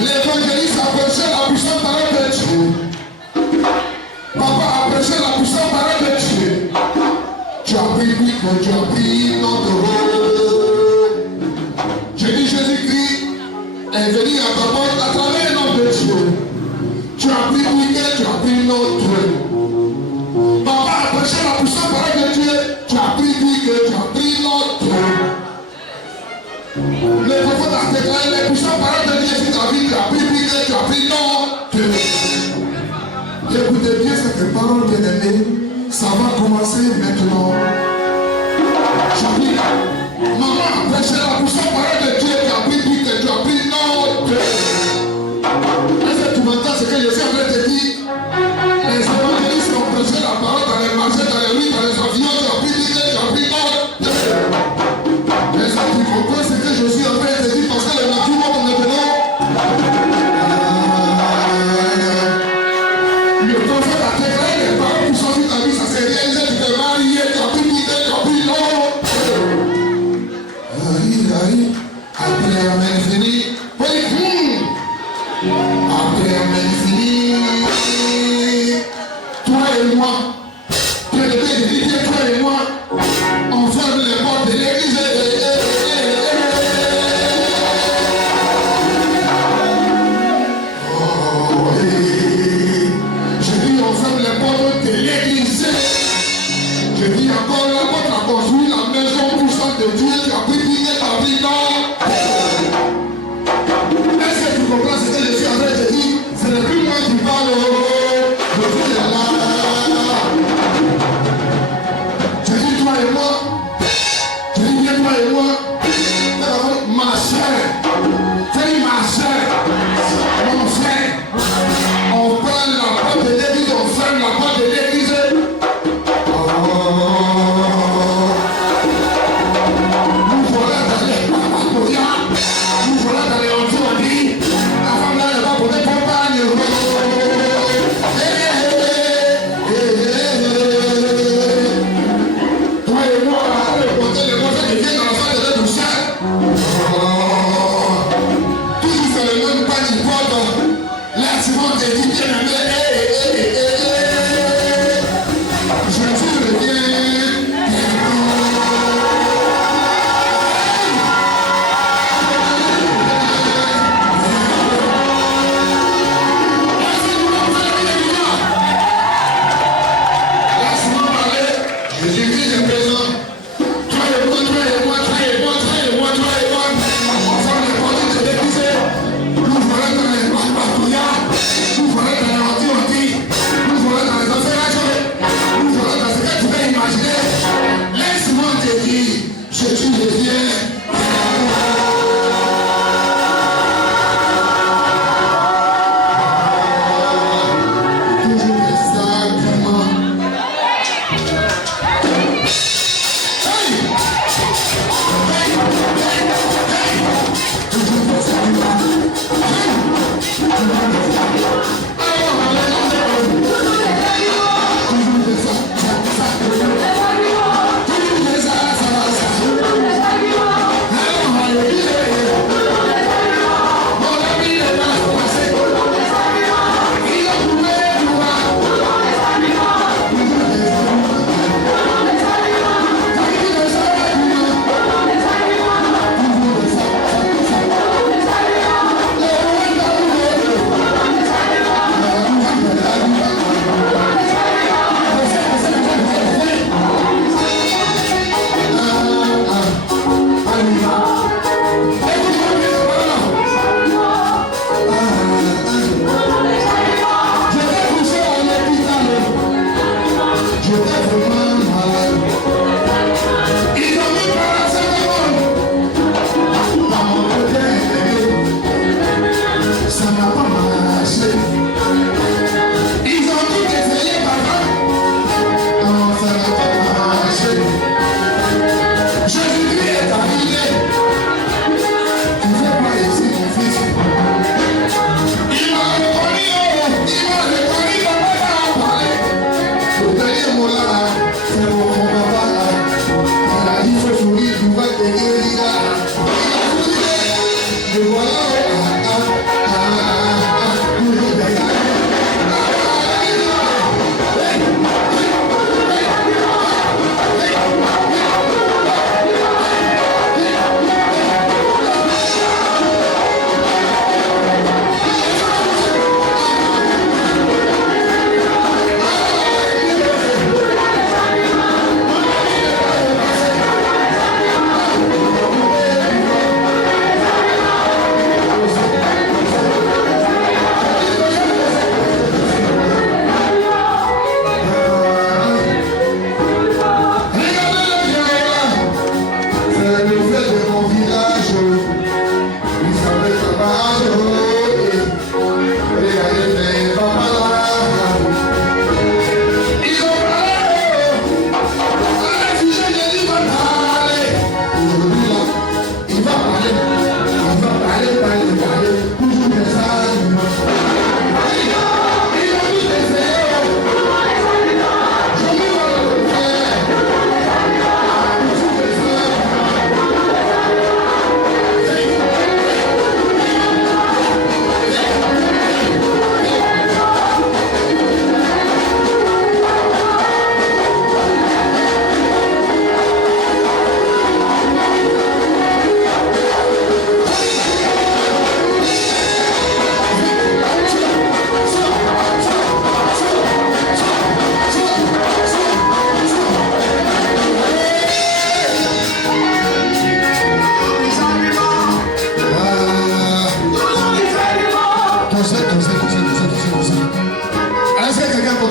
L'évangéliste a prêché la puissante parole de Dieu. Papa a prêché la puissante parole de Dieu. Tu as pris lui que tu as pris notre rôle. Je dis Jésus-Christ est venu à ta porte à travers le nom de Dieu. Tu as pris lui que tu as pris notre rôle. Papa a prêché la puissante parole de Dieu. Tu as pris lui que tu as pris notre rôle. Le prophète a déclaré les puissantes paroles de Dieu sur ta vie, tu as pris prière, tu as pris non. Écoutez bien cette parole bien-aimée, ça va commencer maintenant. Chapitre. Maman a prêché la puissante parole de Dieu, tu as pris prière, tu as pris non. Est-ce que tu m'entends ce que je suis en train de te dire? Les évangélistes ont prêché la parole dans les marchés, dans les rues, dans les avions, tu as pris prière, tu as pris non. Est-ce que tu comprends ce que je suis en train de te dire parce que le nature monte maintenant? Le prophète a déclaré les paroles qui sont sur ta vie, ça s'est réalisé, tu t'es marié, tu as pris l'idée, tu as pris l'eau. Après amen fini. Après amen fini. Toi et moi, Dieu le Père dit, toi et moi, on ferme les portes de l'église. Je dis encore, la porte a construit la maison puissante de Dieu, tu as pris prière, tu as pris non. Est-ce que tu comprends ce que je suis en train de te dire? Ce n'est plus moi qui parle, je suis là.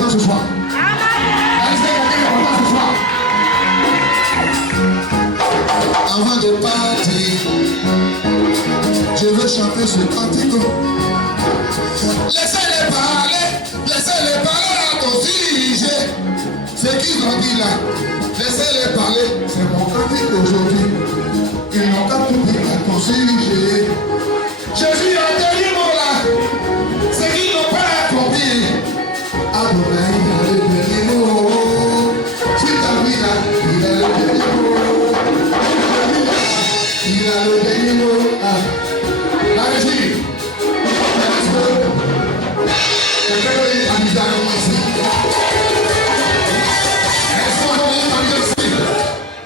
content ce soir? Est-ce que quelqu'un est content ce soir? Avant de partir, je veux chanter ce cantique. Laissez-les parler à ton sujet. Ce qu'ils ont dit là, laissez-les parler. C'est mon cantique aujourd'hui. Ils n'ont qu'à tout dire à ton sujet. Jésus a dernier mot là. Ce qu'ils n'ont pas compris. Adonai, il a le dernier mot. Si ta vie là, il a le dernier mot. Il a le dernier mot. La régie. Quelqu'un veut dire Tamisa ici.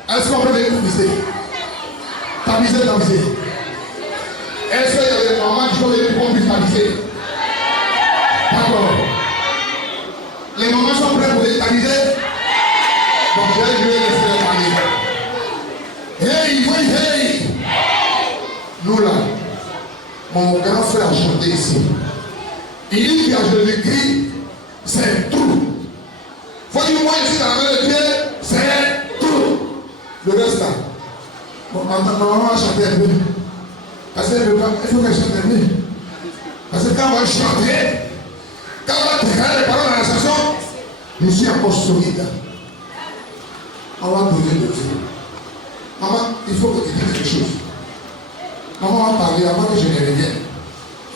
Est-ce qu'on peut venir tamiser? Tamiser. Est-ce qu'il y a des mamans qui sont venues pour qu'on puisse tamiser? D'accord. Les mamans sont prêtes pour les tamiser? Donc je vais laisser les parler. Hey! Nous là, mon grand frère a chanté ici. Il dit qu'il a Jésus-Christ, c'est tout. Faut dire moi ici dans la main de Dieu, c'est tout. Le reste là, ma maman a chanté un peu. Parce qu'il faut qu'elle chante un peu. Parce que quand on va chanter, quand on va déclarer les paroles dans la chanson, je suis encore solide. On va donner de Dieu. Maman, il faut que tu dises quelque chose. Maman va parler avant que je ne revienne.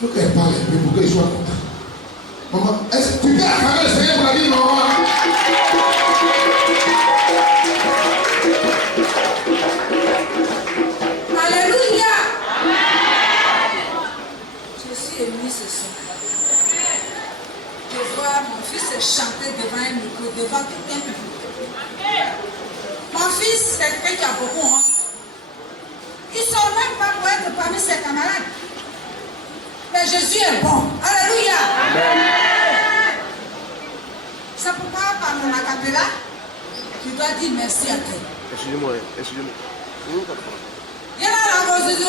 Il faut qu'elle parle un peu pour qu'elle soit contente. Maman, est-ce que tu peux acclamer le Seigneur pour la vie de maman? Alléluia! Je suis émue ce soir. De voir mon fils chanter devant un micro, devant tout un public. Mon fils, c'est quelqu'un qui a beaucoup honte. Il ne sort même pas pour être parmi ses camarades. Mais Jésus est bon. Alléluia. C'est pourquoi par mon acapella, je dois dire merci à Dieu. Excusez-moi. Il y a la voix de Dieu,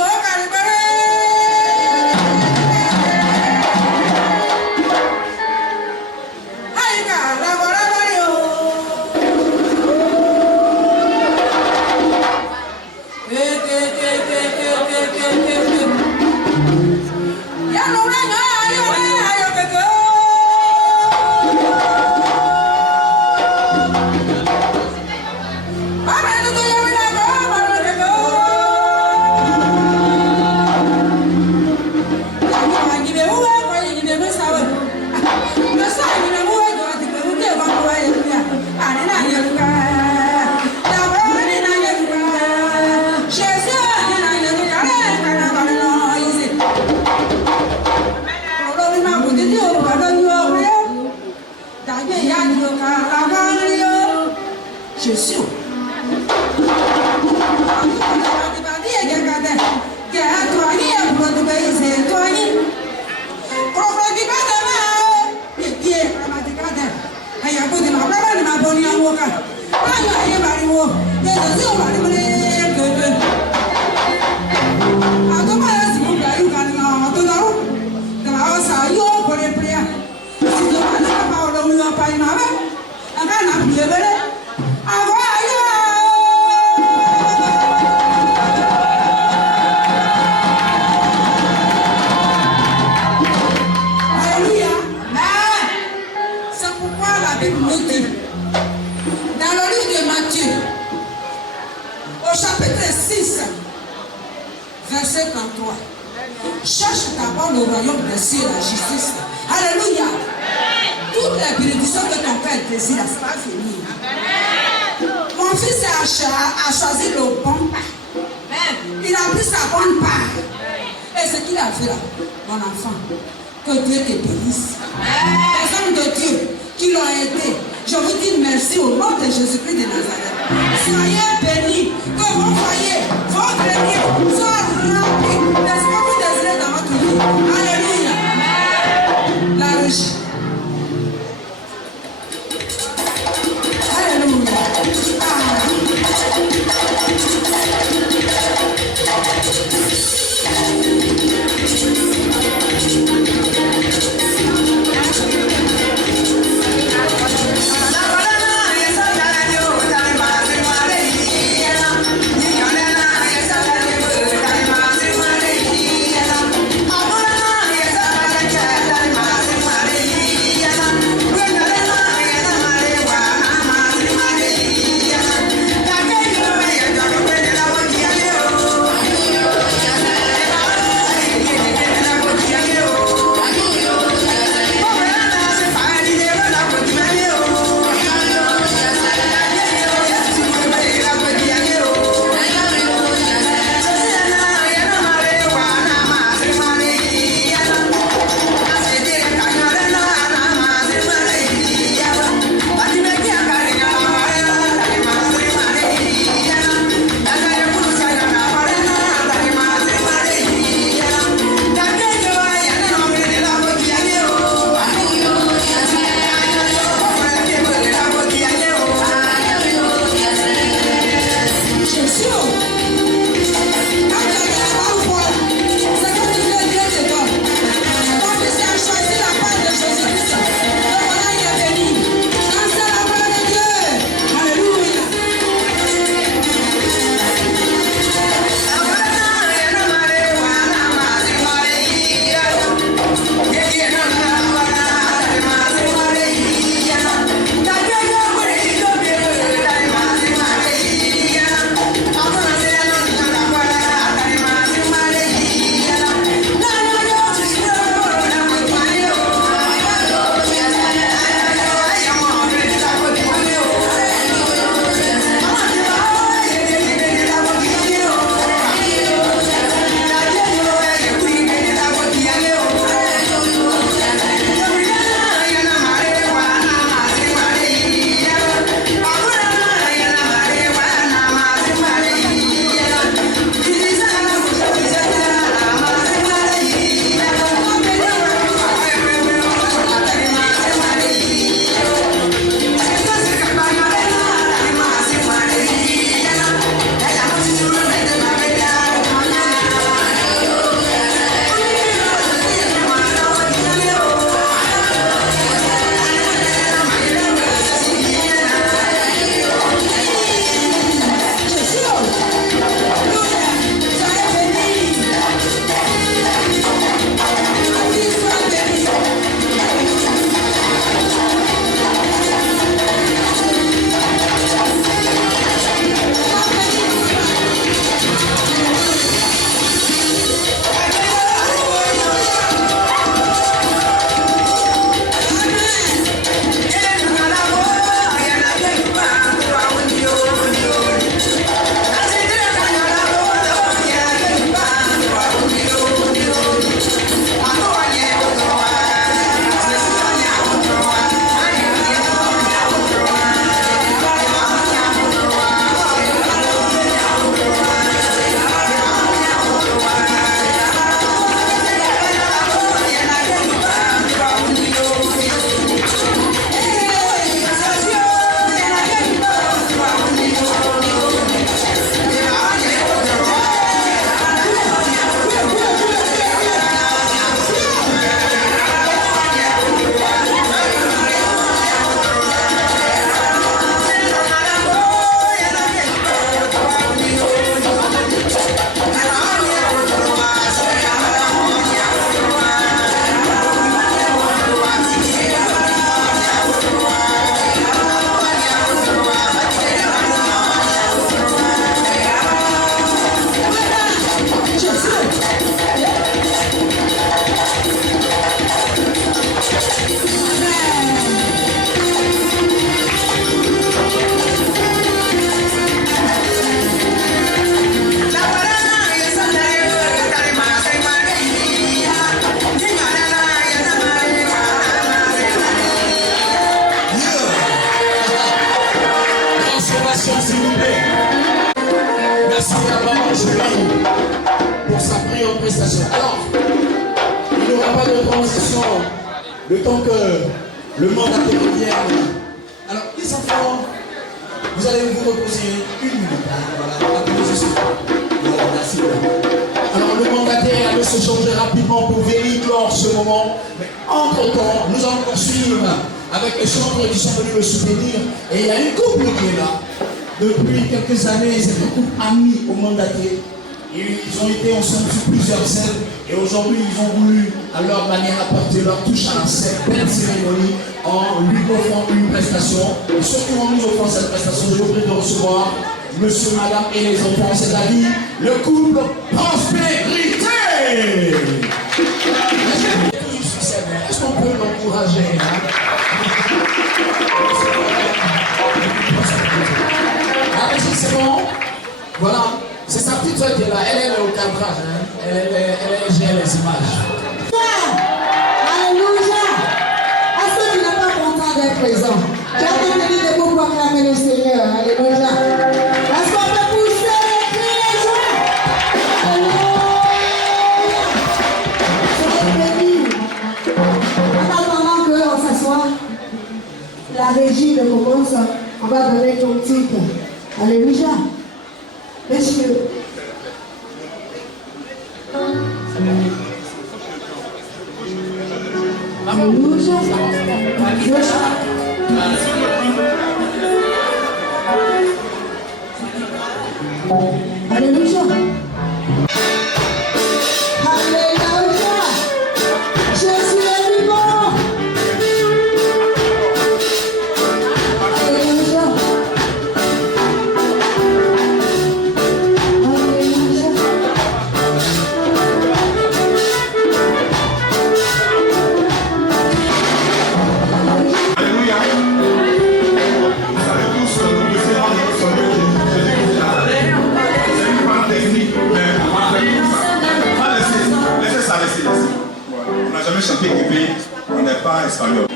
Jésus. Verset 33. Cherche d'abord le royaume des cieux et la justice. Alléluia. Toutes les bénédictions que ton cœur désire, ça va finir. Mon fils a choisi le bon pas. Il a pris sa bonne part. Et ce qu'il a fait là, mon enfant, que Dieu te bénisse. Les hommes de Dieu qui l'ont aidé, je vous dis merci au nom de Jésus-Christ de Nazareth. Soyez bénis, que vos foyers, votre vie soit rempli de ce que vous désirez dans votre vie. Alléluia. La régie. Alléluia. jury pour sa première prestation. Alors, il n'y aura pas de transition le temps que le mandataire revienne. Alors, les enfants, vous allez vous reposer une minute. Voilà, attendez juste. Voilà, merci. Alors, le mandataire allait se changer rapidement pour venir clore ce moment. Mais entre-temps, nous allons poursuivre avec les chambres qui sont venus me soutenir. Et il y a une couple qui est là. Depuis quelques années, c'est un couple ami au mandataire. Ils ont été ensemble sur plusieurs scènes. Et aujourd'hui, ils ont voulu, à leur manière, apporter leur touche à cette belle cérémonie en lui offrant une prestation. Et ceux qui vont nous offrir cette prestation, je vous prie de recevoir monsieur, madame et les enfants, c'est-à-dire le couple Prospérité. Est-ce qu'on peut l'encourager? Allez-y, c'est bon. Voilà. C'est sa petite soeur qui est là. Elle est au cadrage. Hein. Elle gère les images. Alléluia. Est-ce que tu n'es pas content d'être présent? Tu as venu de vous proclamer le Seigneur. Alléluia. Est-ce qu'on peut pousser les cris les joies? Alléluia. En attendant qu'on s'assoie, la régie de commence, on va donner ton titre. Alléluia. Messieurs. Alléluia. Alléluia. Alléluia. Jésus est vivant. Alléluia. On n'a jamais chanté Guébé, on n'est pas espagnol.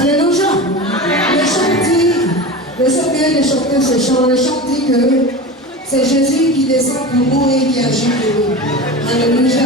Alléluia. Le chant dit, le chant vient de chanter ce chant, le chant dit que c'est Jésus qui descend pour nous et qui agit pour nous. Alléluia.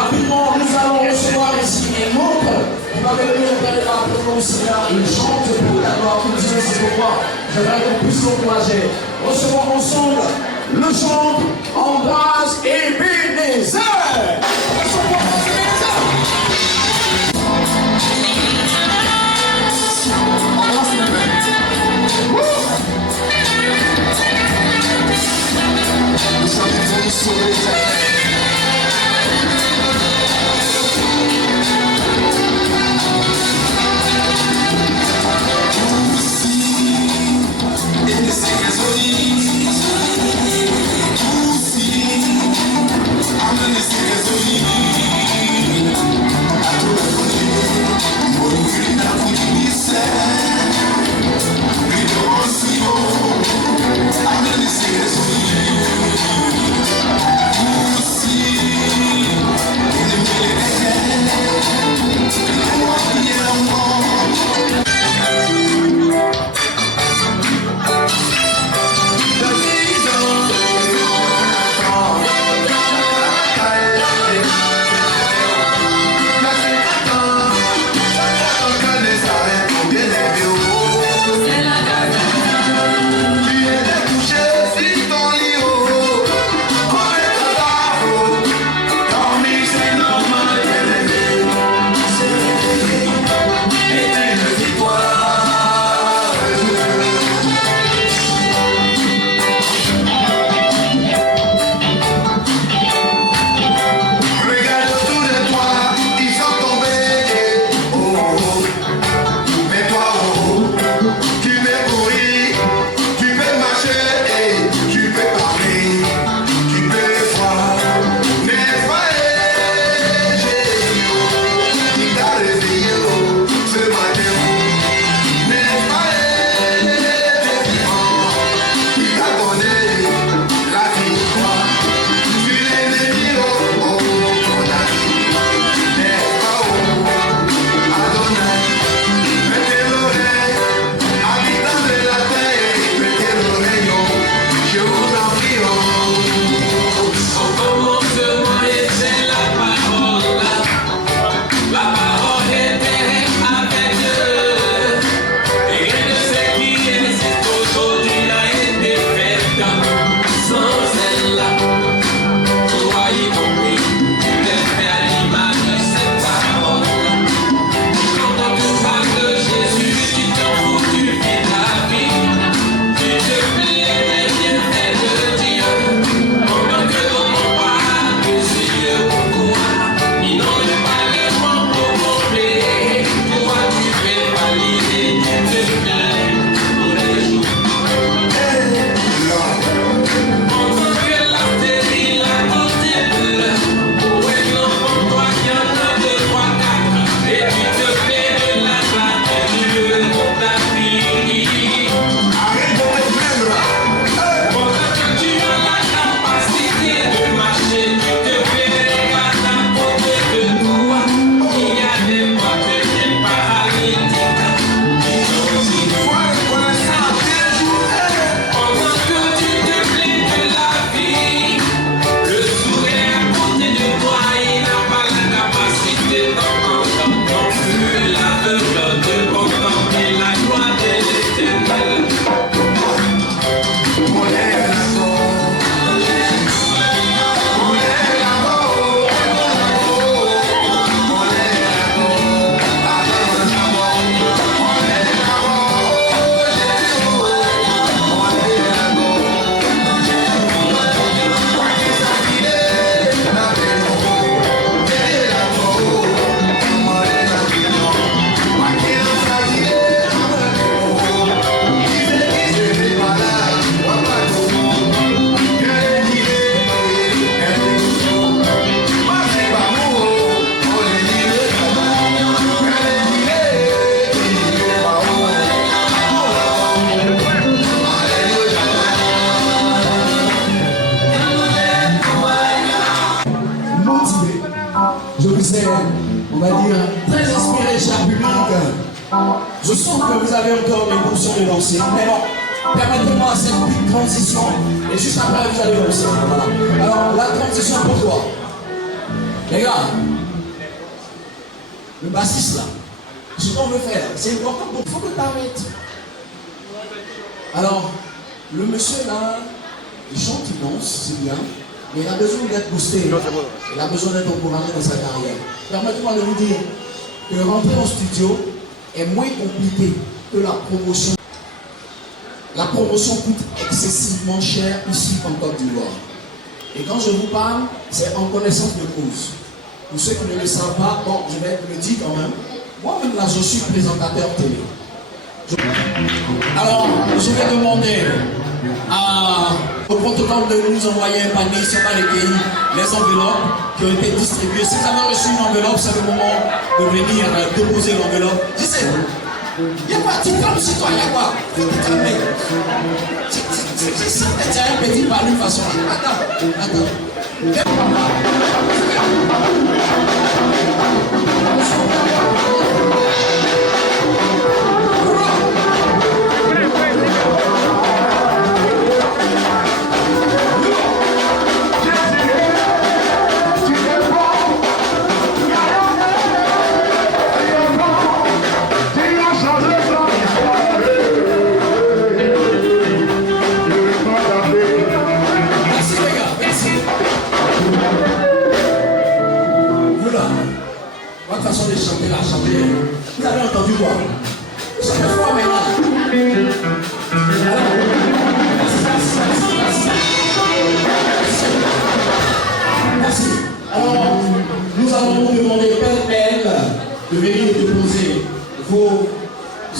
Rapidement, nous allons recevoir ici un autre qui va venir regarder la présence là. Il chante pour la gloire de Dieu. C'est pourquoi j'aimerais qu'on puisse l'encourager. Recevons ensemble le chant Ambroise Ebenezer. Nous sommes venus sauver ta terre. on va dire, très inspiré, cher public. Je sens que vous avez encore une notion de danser. Mais bon, permettez-moi cette petite transition. Et juste après, vous allez danser. Voilà. Alors, la transition pour toi. Les gars, le bassiste là, ce qu'on veut faire, c'est important, donc il faut que tu arrêtes. Alors, le monsieur là, il chante, il danse, c'est bien, mais il a besoin d'être boosté. Il a besoin d'être encouragé dans sa carrière. Permettez-moi de vous dire que rentrer en studio est moins compliqué que la promotion. La promotion coûte excessivement cher ici en Côte d'Ivoire. Et quand je vous parle, c'est en connaissance de cause. Pour ceux qui ne le savent pas, bon, je vais le dire quand même. Moi-même là, je suis présentateur télé. Alors, je vais demander au protocole de nous envoyer un panier sur les pays, les enveloppes qui ont été distribuées. Si vous avez reçu une enveloppe, c'est le moment de venir déposer l'enveloppe. Il y a quoi? Tu calmes sur toi, il y a quoi? Tu te calmes. Tu as un petit palu façon. Attends. Façon de chanter la chanter. Vous avez entendu quoi? Chantez fort maintenant. Merci. Alors, nous allons vous demander pêle-mêle de venir déposer vos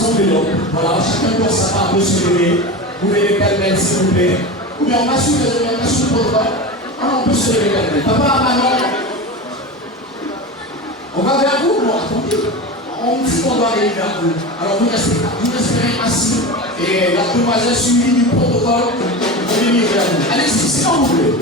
enveloppes. Voilà, chacun pour sa part peut se lever. Vous venez pêle-mêle s'il vous plaît. Ou bien on va suivre le protocole. On peut se lever pêle-mêle. Papa, maman. On va vers vous, bon, attendez. On dit qu'on doit aller vers vous. Alors vous resterez assis et la demoiselle suivie du protocole va venir vers vous. Allez-y, s'il vous plaît.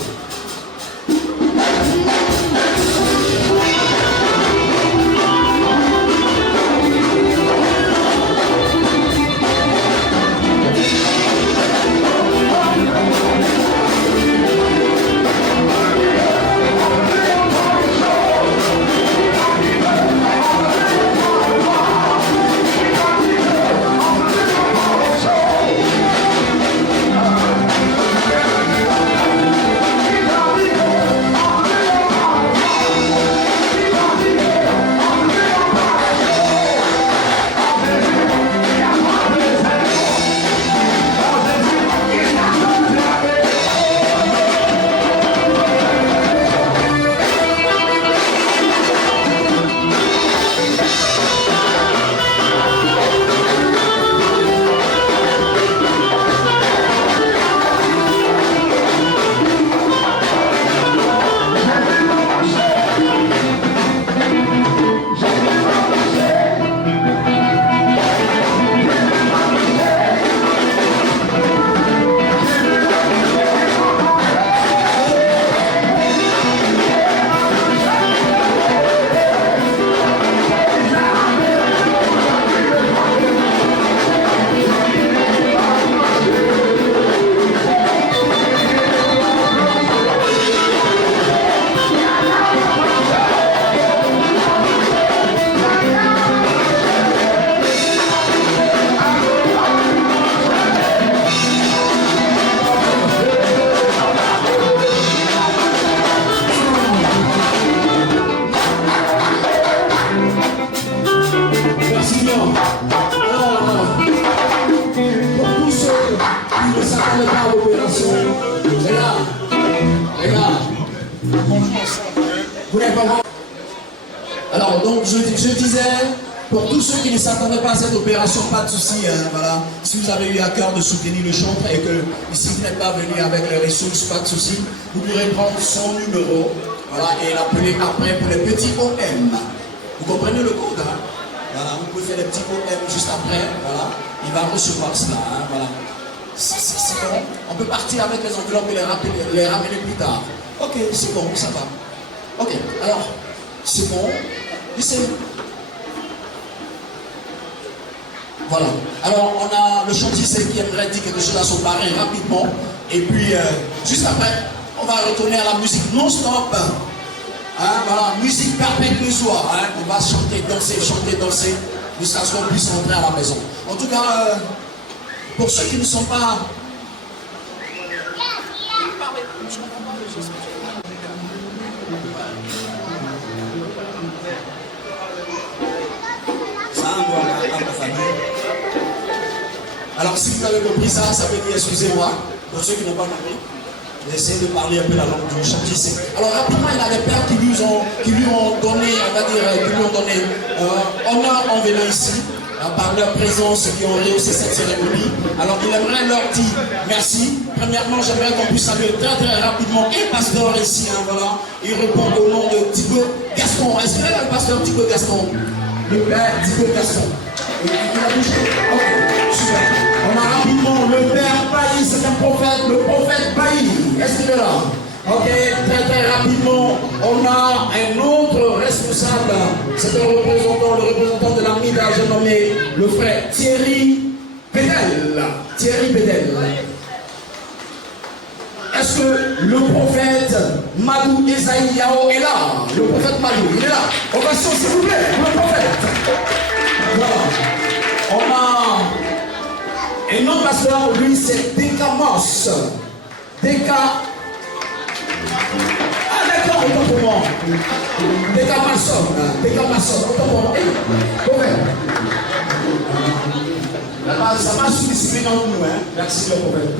Alors, donc, je disais, pour tous ceux qui ne s'attendaient pas à cette opération, pas de souci, hein, voilà. Si vous avez eu à cœur de soutenir le chantre et que ici vous n'êtes pas venu avec les ressources, pas de souci, vous pourrez prendre son numéro, voilà, et l'appeler après pour les petits OM. Vous comprenez le code, hein? Voilà, vous pouvez faire les petits OM juste après, voilà. Il va recevoir cela, hein, voilà. C'est bon, on peut partir avec les enveloppes et les ramener plus tard. Ok, c'est bon, ça va. Ok, alors, c'est bon. Ici. Voilà. Alors, on a le chantier qui aimerait dire quelque chose à son parrain rapidement. Et puis, juste après, on va retourner à la musique non-stop. Hein, voilà, musique perpète le soir. Hein, on va chanter, danser, jusqu'à ce qu'on puisse rentrer à la maison. En tout cas, pour ceux qui ne sont pas... Alors si vous avez compris ça, ça veut dire excusez-moi. Pour ceux qui n'ont pas compris, essayez de parler un peu la langue du chantissé. Alors rapidement, il y a des pères qui lui ont donné, on va dire, honneur en venant ici, par leur présence, qui ont rehaussé cette cérémonie. Alors il aimerait leur dire merci. Premièrement, j'aimerais qu'on puisse saluer très très rapidement et pasteur ici, hein, voilà. Il répond au nom de Thibaut Gaston. Est-ce qu'il y a le pasteur Thibaut Gaston? Le père Thibaut Gaston. Il a bougé? Ok, super. On a rapidement le père Bailly, c'est un prophète, le prophète Bailly. Est-ce qu'il est là? Ok, très très rapidement, on a un autre responsable, c'est le représentant de la MIDA, j'ai nommé le frère Thierry Bédel. Thierry Bédel. Est-ce que le prophète Madou Esaïe Yao est là? Le prophète Madou, il est là. Ovation s'il vous plaît, le prophète. Voilà. On a un autre pasteur, lui c'est Décamos. Ah d'accord, autant pour moi. Décamasson, autant pour moi. Ça m'a sollicité dans nous, hein. Merci le prophète.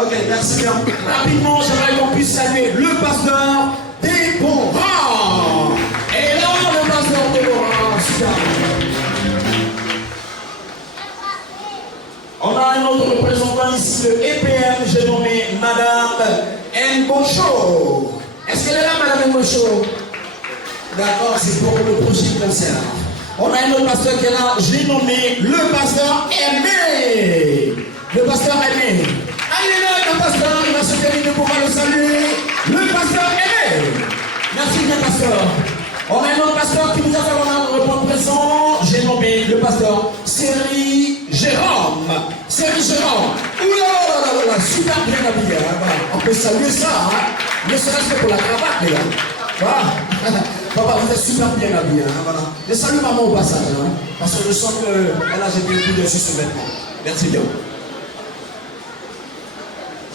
Ok, merci bien. Rapidement, j'aimerais qu'on puisse saluer le pasteur Déborah. Et là, le pasteur Déborah, super. On a un autre représentant ici, le EPM, j'ai nommé Madame Mbocho. Est-ce qu'elle est là, Madame Mbocho? D'accord, c'est pour le prochain concert. On a un autre pasteur qui est là, j'ai nommé le pasteur Aimé. Le pasteur Aimé. Allez là, le pasteur, il va se terminer pour le saluer. Le pasteur Aimé. Merci bien, pasteur. On a un autre pasteur qui nous a fait un présent. J'ai nommé le pasteur Série Jérôme. Série Jérôme. Oula, super bien habillé. Hein, voilà. On peut saluer ça. Hein. Ne serait-ce que pour la cravate, les gars. Voilà. Papa, vous êtes super bien habillé. Hein, voilà. Je salue maman au passage. Hein, parce que je sens qu'elle a jeté le coup dessus ce vêtement. Merci bien.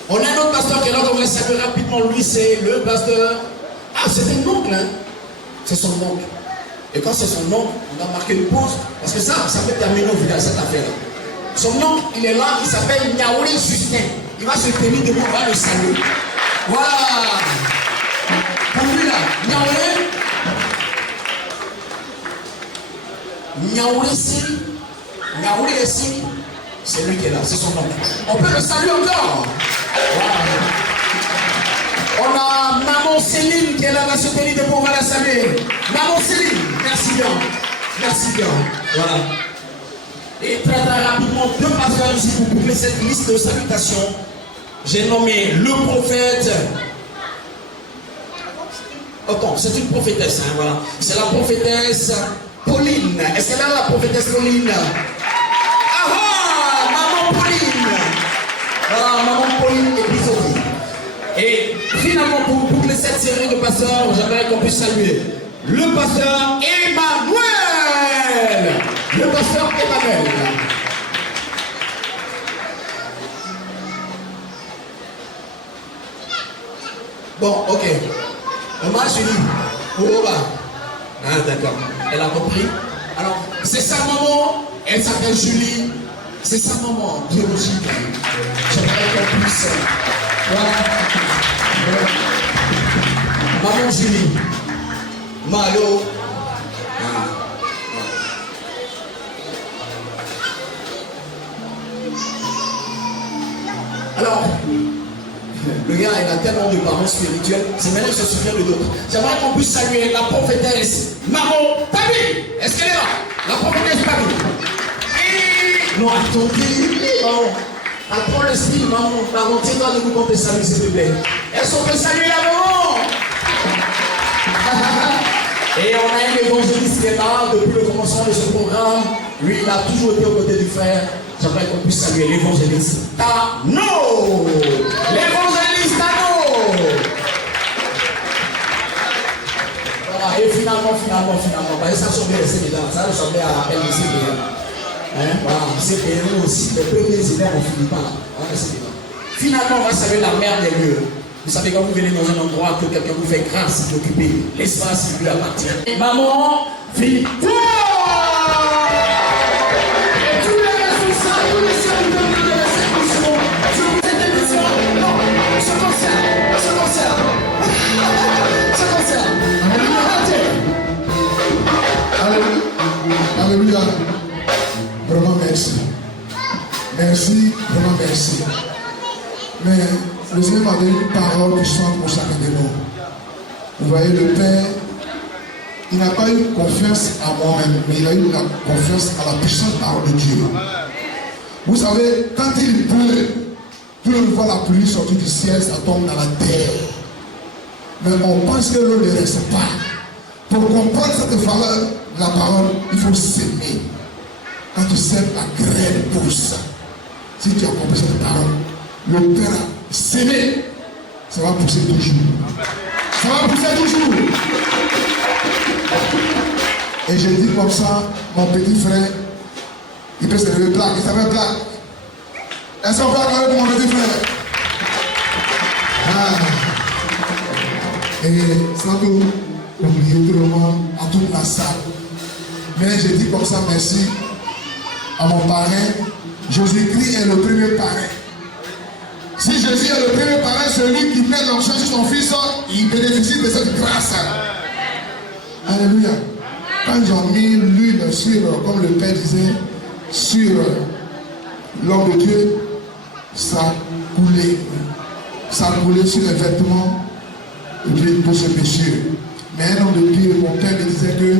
On a un autre pasteur qui est là, on va saluer rapidement. Lui, c'est le pasteur. Ah, c'est un oncle, hein. C'est son oncle. Et quand c'est son oncle, on a marqué une pause. Parce que ça peut terminer au final, cette affaire-là. Son oncle, il est là, il s'appelle Niaouli Justin. Il va se tenir debout, on va le saluer. Voilà. Pour lui là, Niaouli ici, c'est lui qui est là, c'est son oncle. On peut le saluer encore. Voilà. On a Maman Céline qui est là, va se tenir debout, on va la saluer. Maman Céline, merci bien. Merci bien. Voilà. Et très très rapidement, deux pasteurs ici pour boucler cette liste de salutations. J'ai nommé le prophète. Attends, c'est une prophétesse, hein, voilà. C'est la prophétesse Pauline. Est-ce qu'elle est là, la prophétesse Pauline? Ah, Maman Pauline. Voilà, Maman Pauline épisodique. Et finalement, pour boucler cette série de pasteurs, j'aimerais qu'on puisse saluer le pasteur Emmanuel. Le pasteur Emmanuel. Bon, ok. Moi, je dis, oh, ah, d'accord. Elle a compris. Alors, c'est sa maman. Elle s'appelle Julie. C'est sa maman biologique. J'aimerais qu'on puisse. Voilà. Maman Julie. Malo. Alors, le gars, il a tellement de parents spirituels, c'est maintenant qu'il se souvient de d'autres. J'aimerais qu'on puisse saluer la prophétesse Maman Tabi. Est-ce qu'elle est là? La prophétesse Tabi. Et... Non, attendez, maman. Apprends le style, maman. Maman, tiens-toi debout pour te saluer, s'il te plaît. Est-ce qu'on peut saluer la maman? Et on a un évangéliste qui est là depuis le commencement de ce programme. Lui, il a toujours été aux côtés du frère. J'aimerais qu'on puisse saluer l'évangéliste Tano. L'évangéliste Tano. finalement, bah, ça semblait rester dedans. Ça ressemblait à LCPR. Hein, voilà, CPR aussi, les premiers élèves ont fini par là. On va rester dedans. Finalement, on va saluer la mère des lieux. Vous savez, quand vous venez dans un endroit que quelqu'un vous fait grâce d'occuper l'espace qui lui appartient. Maman, victoire! Et tous les responsables, tous les serviteurs de cette mission, sur cette émission, non, ce concert. Alléluia. Vraiment merci. Merci, vraiment merci. Mais le Seigneur m'a donné une parole puissante pour chacun de nous. Vous voyez, le Père, il n'a pas eu confiance à moi-même, mais il a eu la confiance à la puissante parole de Dieu. Vous savez, quand il pleut, tout le monde voit la pluie sortir du ciel, ça tombe dans la terre. Mais on pense que l'eau ne reste pas. Pour comprendre cette valeur de la parole, il faut s'aimer. Quand tu sèmes, la graine pousse. Si tu as compris cette parole, le Père a s'aimer, ça va pousser toujours. Ça va pousser toujours. Et je dis comme ça, mon petit frère, il peut se lever blague, il s'appelle blague. Est-ce qu'on peut accorder pour mon petit frère? Et sans tout oublier tout le monde, à toute la salle. Mais je dis comme ça merci à mon parrain. Jésus-Christ est le premier parrain. Si Jésus est le premier parrain, celui qui met l'enfant sur son fils, il bénéficie de cette grâce. Alléluia. Quand ils ont mis l'huile sur, comme le Père disait, sur l'homme de Dieu, ça coulait. Ça coulait sur les vêtements de ce monsieur. Mais un homme de Dieu, mon Père me disait que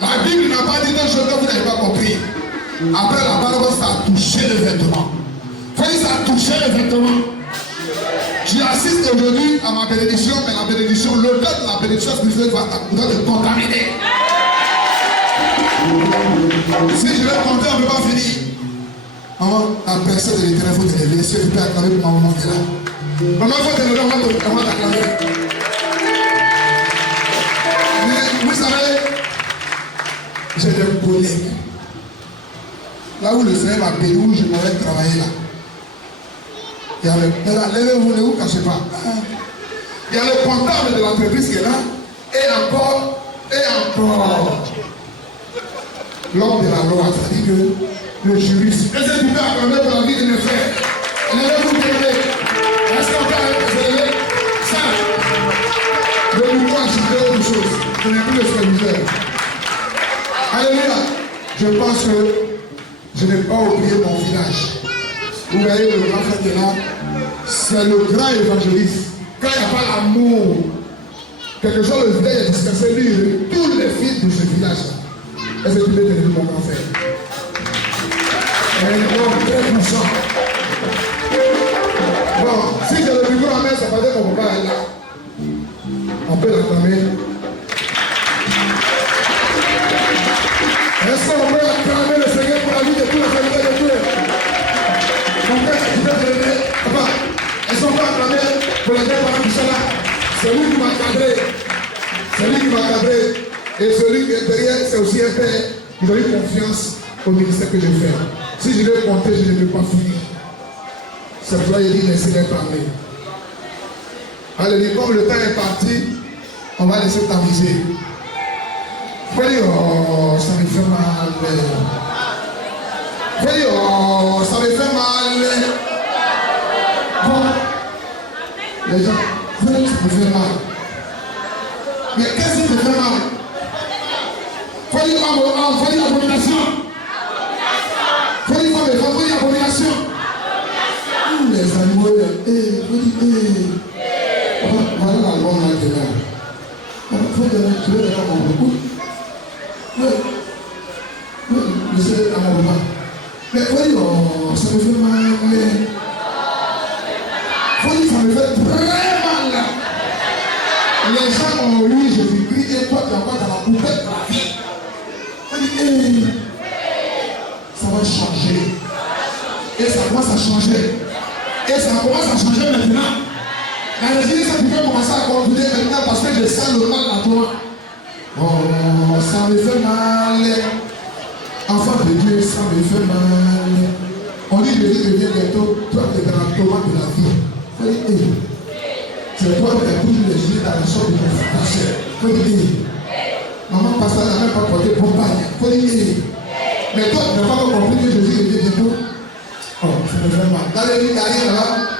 la Bible n'a pas dit quelque chose que vous n'avez pas compris. Après la parole, ça a touché le vêtement. Quand ça a touché le vêtement, j'assiste aujourd'hui à ma bénédiction, mais la bénédiction, le temps de la bénédiction spirituelle va te contaminer. Si je vais compter, on ne peut pas finir. Maman, la personne de l'éternel, il faut te lever. Si tu peux acclamer pour ma maman qui est là. Maman, il faut te lever, on va t'acclamer. Mais vous savez, j'ai des collègues. Là où le Seigneur m'a payé, où je m'avais travaillé là. Il y a le, levez-vous, ne vous cachez pas. Il y a le comptable de l'entreprise qui est là. Et encore. L'homme de la loi, c'est-à-dire que le juriste. Est-ce que tu peux acclamer pour la vie de mes frères? Levez-vous, est-ce qu'on peut lever ça? Le mouvement a changé autre chose. Ce n'est plus le superviseur. Alléluia. Je pense que je n'ai pas oublié mon village. Vous voyez le grand frère qui est là. C'est le grand évangéliste. Quand il n'y a pas l'amour, quelque chose le village est dispersé, lui, tous les fils de ce village. Est-ce que tu peux tenir mon grand frère? Un homme très puissant. Bon, si j'ai le micro en main, ça veut dire que mon papa est là. On peut l'acclamer. Est-ce qu'on peut acclamer le Seigneur pour la vie de tous les serviteurs de Dieu? Mon père, tu peux te lever. Papa, est-ce qu'on peut acclamer pour les deux parents qui sont là? C'est lui qui m'a cadré. C'est lui qui m'a cadré. Et celui qui est derrière, c'est aussi un père. Il a eu confiance au ministère que je fais. Si je vais compter, je ne vais pas finir. C'est pourquoi il dit laissez-les parler. Alléluia, comme le temps est parti, on va laisser t'amuser. Faut dire, oh, ça me fait mal. Faut dire, oh, ça me fait mal. Bon, les gens, faut dire, ça me fait mal. Mais qu'est-ce qui te fait mal? Faut dire, faut dire abomination. Faut dire abomination. Les animaux, voilà la loi maintenant. Faut dire, tu veux dire à mon beaucoup. Monsieur à mon papa. Mais faut dire, ça me fait mal. Faut dire, ça me fait très mal. Les gens ont eu Jésus-Christ et toi tu es encore dans la poubelle de la vie. On dit, ça va changer. Et ça commence à changer. Et ça commence à changer maintenant. La résilience, ça peut commencer à conduire maintenant parce que je sens le mal à toi. Oh, ça me fait mal. Enfant de Dieu, ça me fait mal. On dit Jésus devient bientôt, toi qui es dans la tomate de la vie. Faut dire, hey. C'est toi qui as toujours les yeux dans la sorte de ton frère. Faut dire, hey. Maman pasteur n'a même pas porté compagne. Faut dire, hey. Mais toi, tu n'as pas compris que Jésus devient bientôt. Oh, ça me fait mal. Allez, derrière là.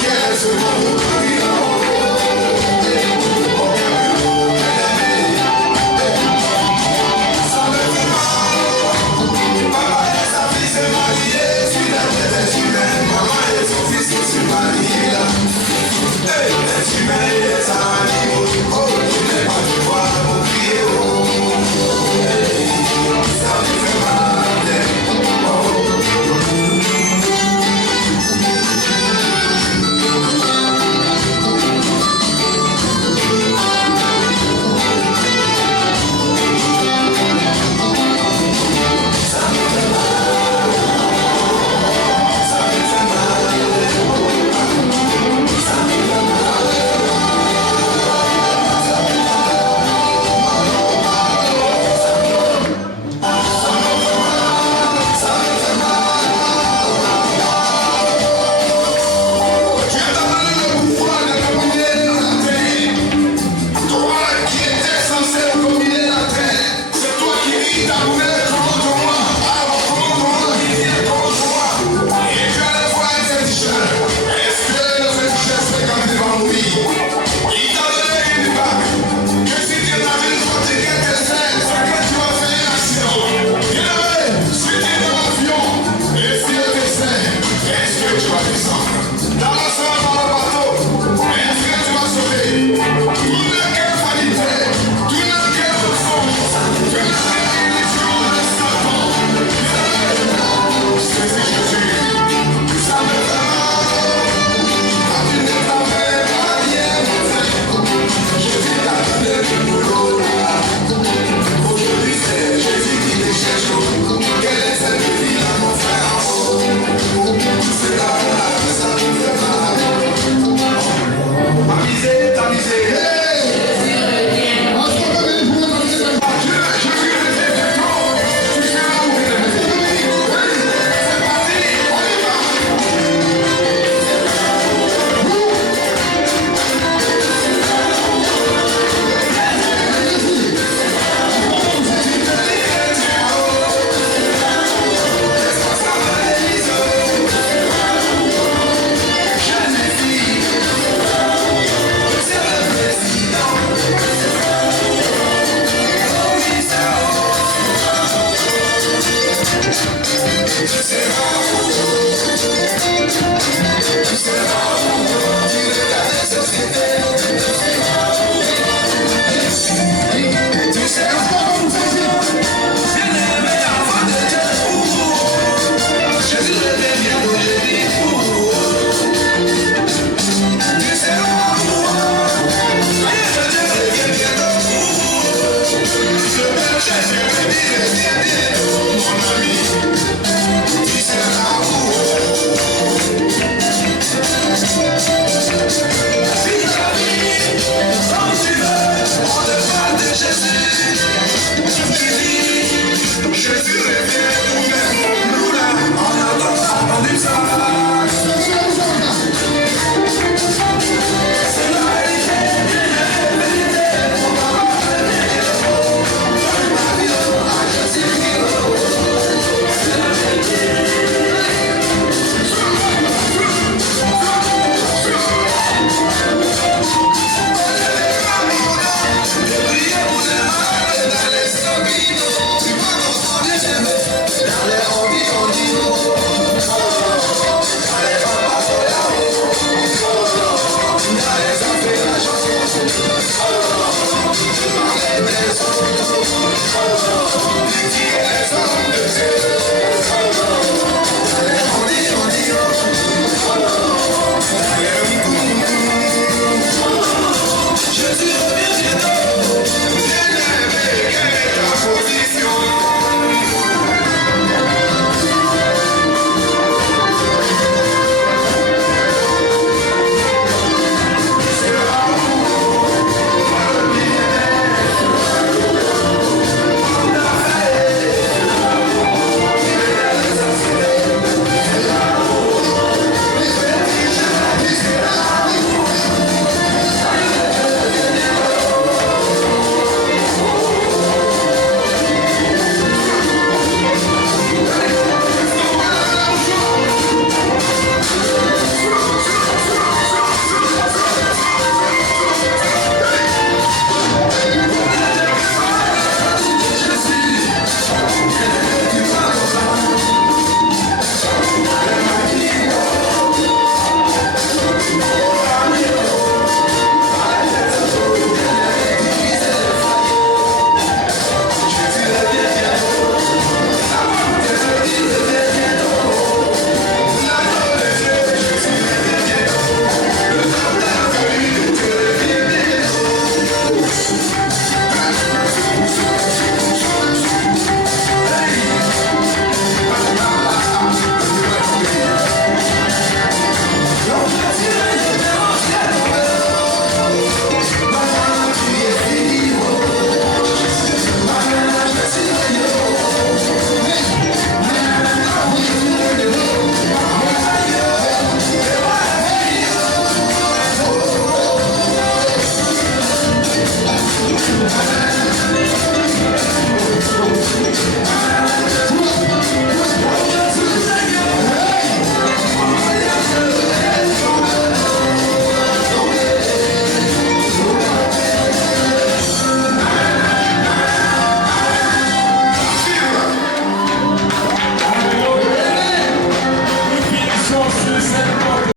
Yes,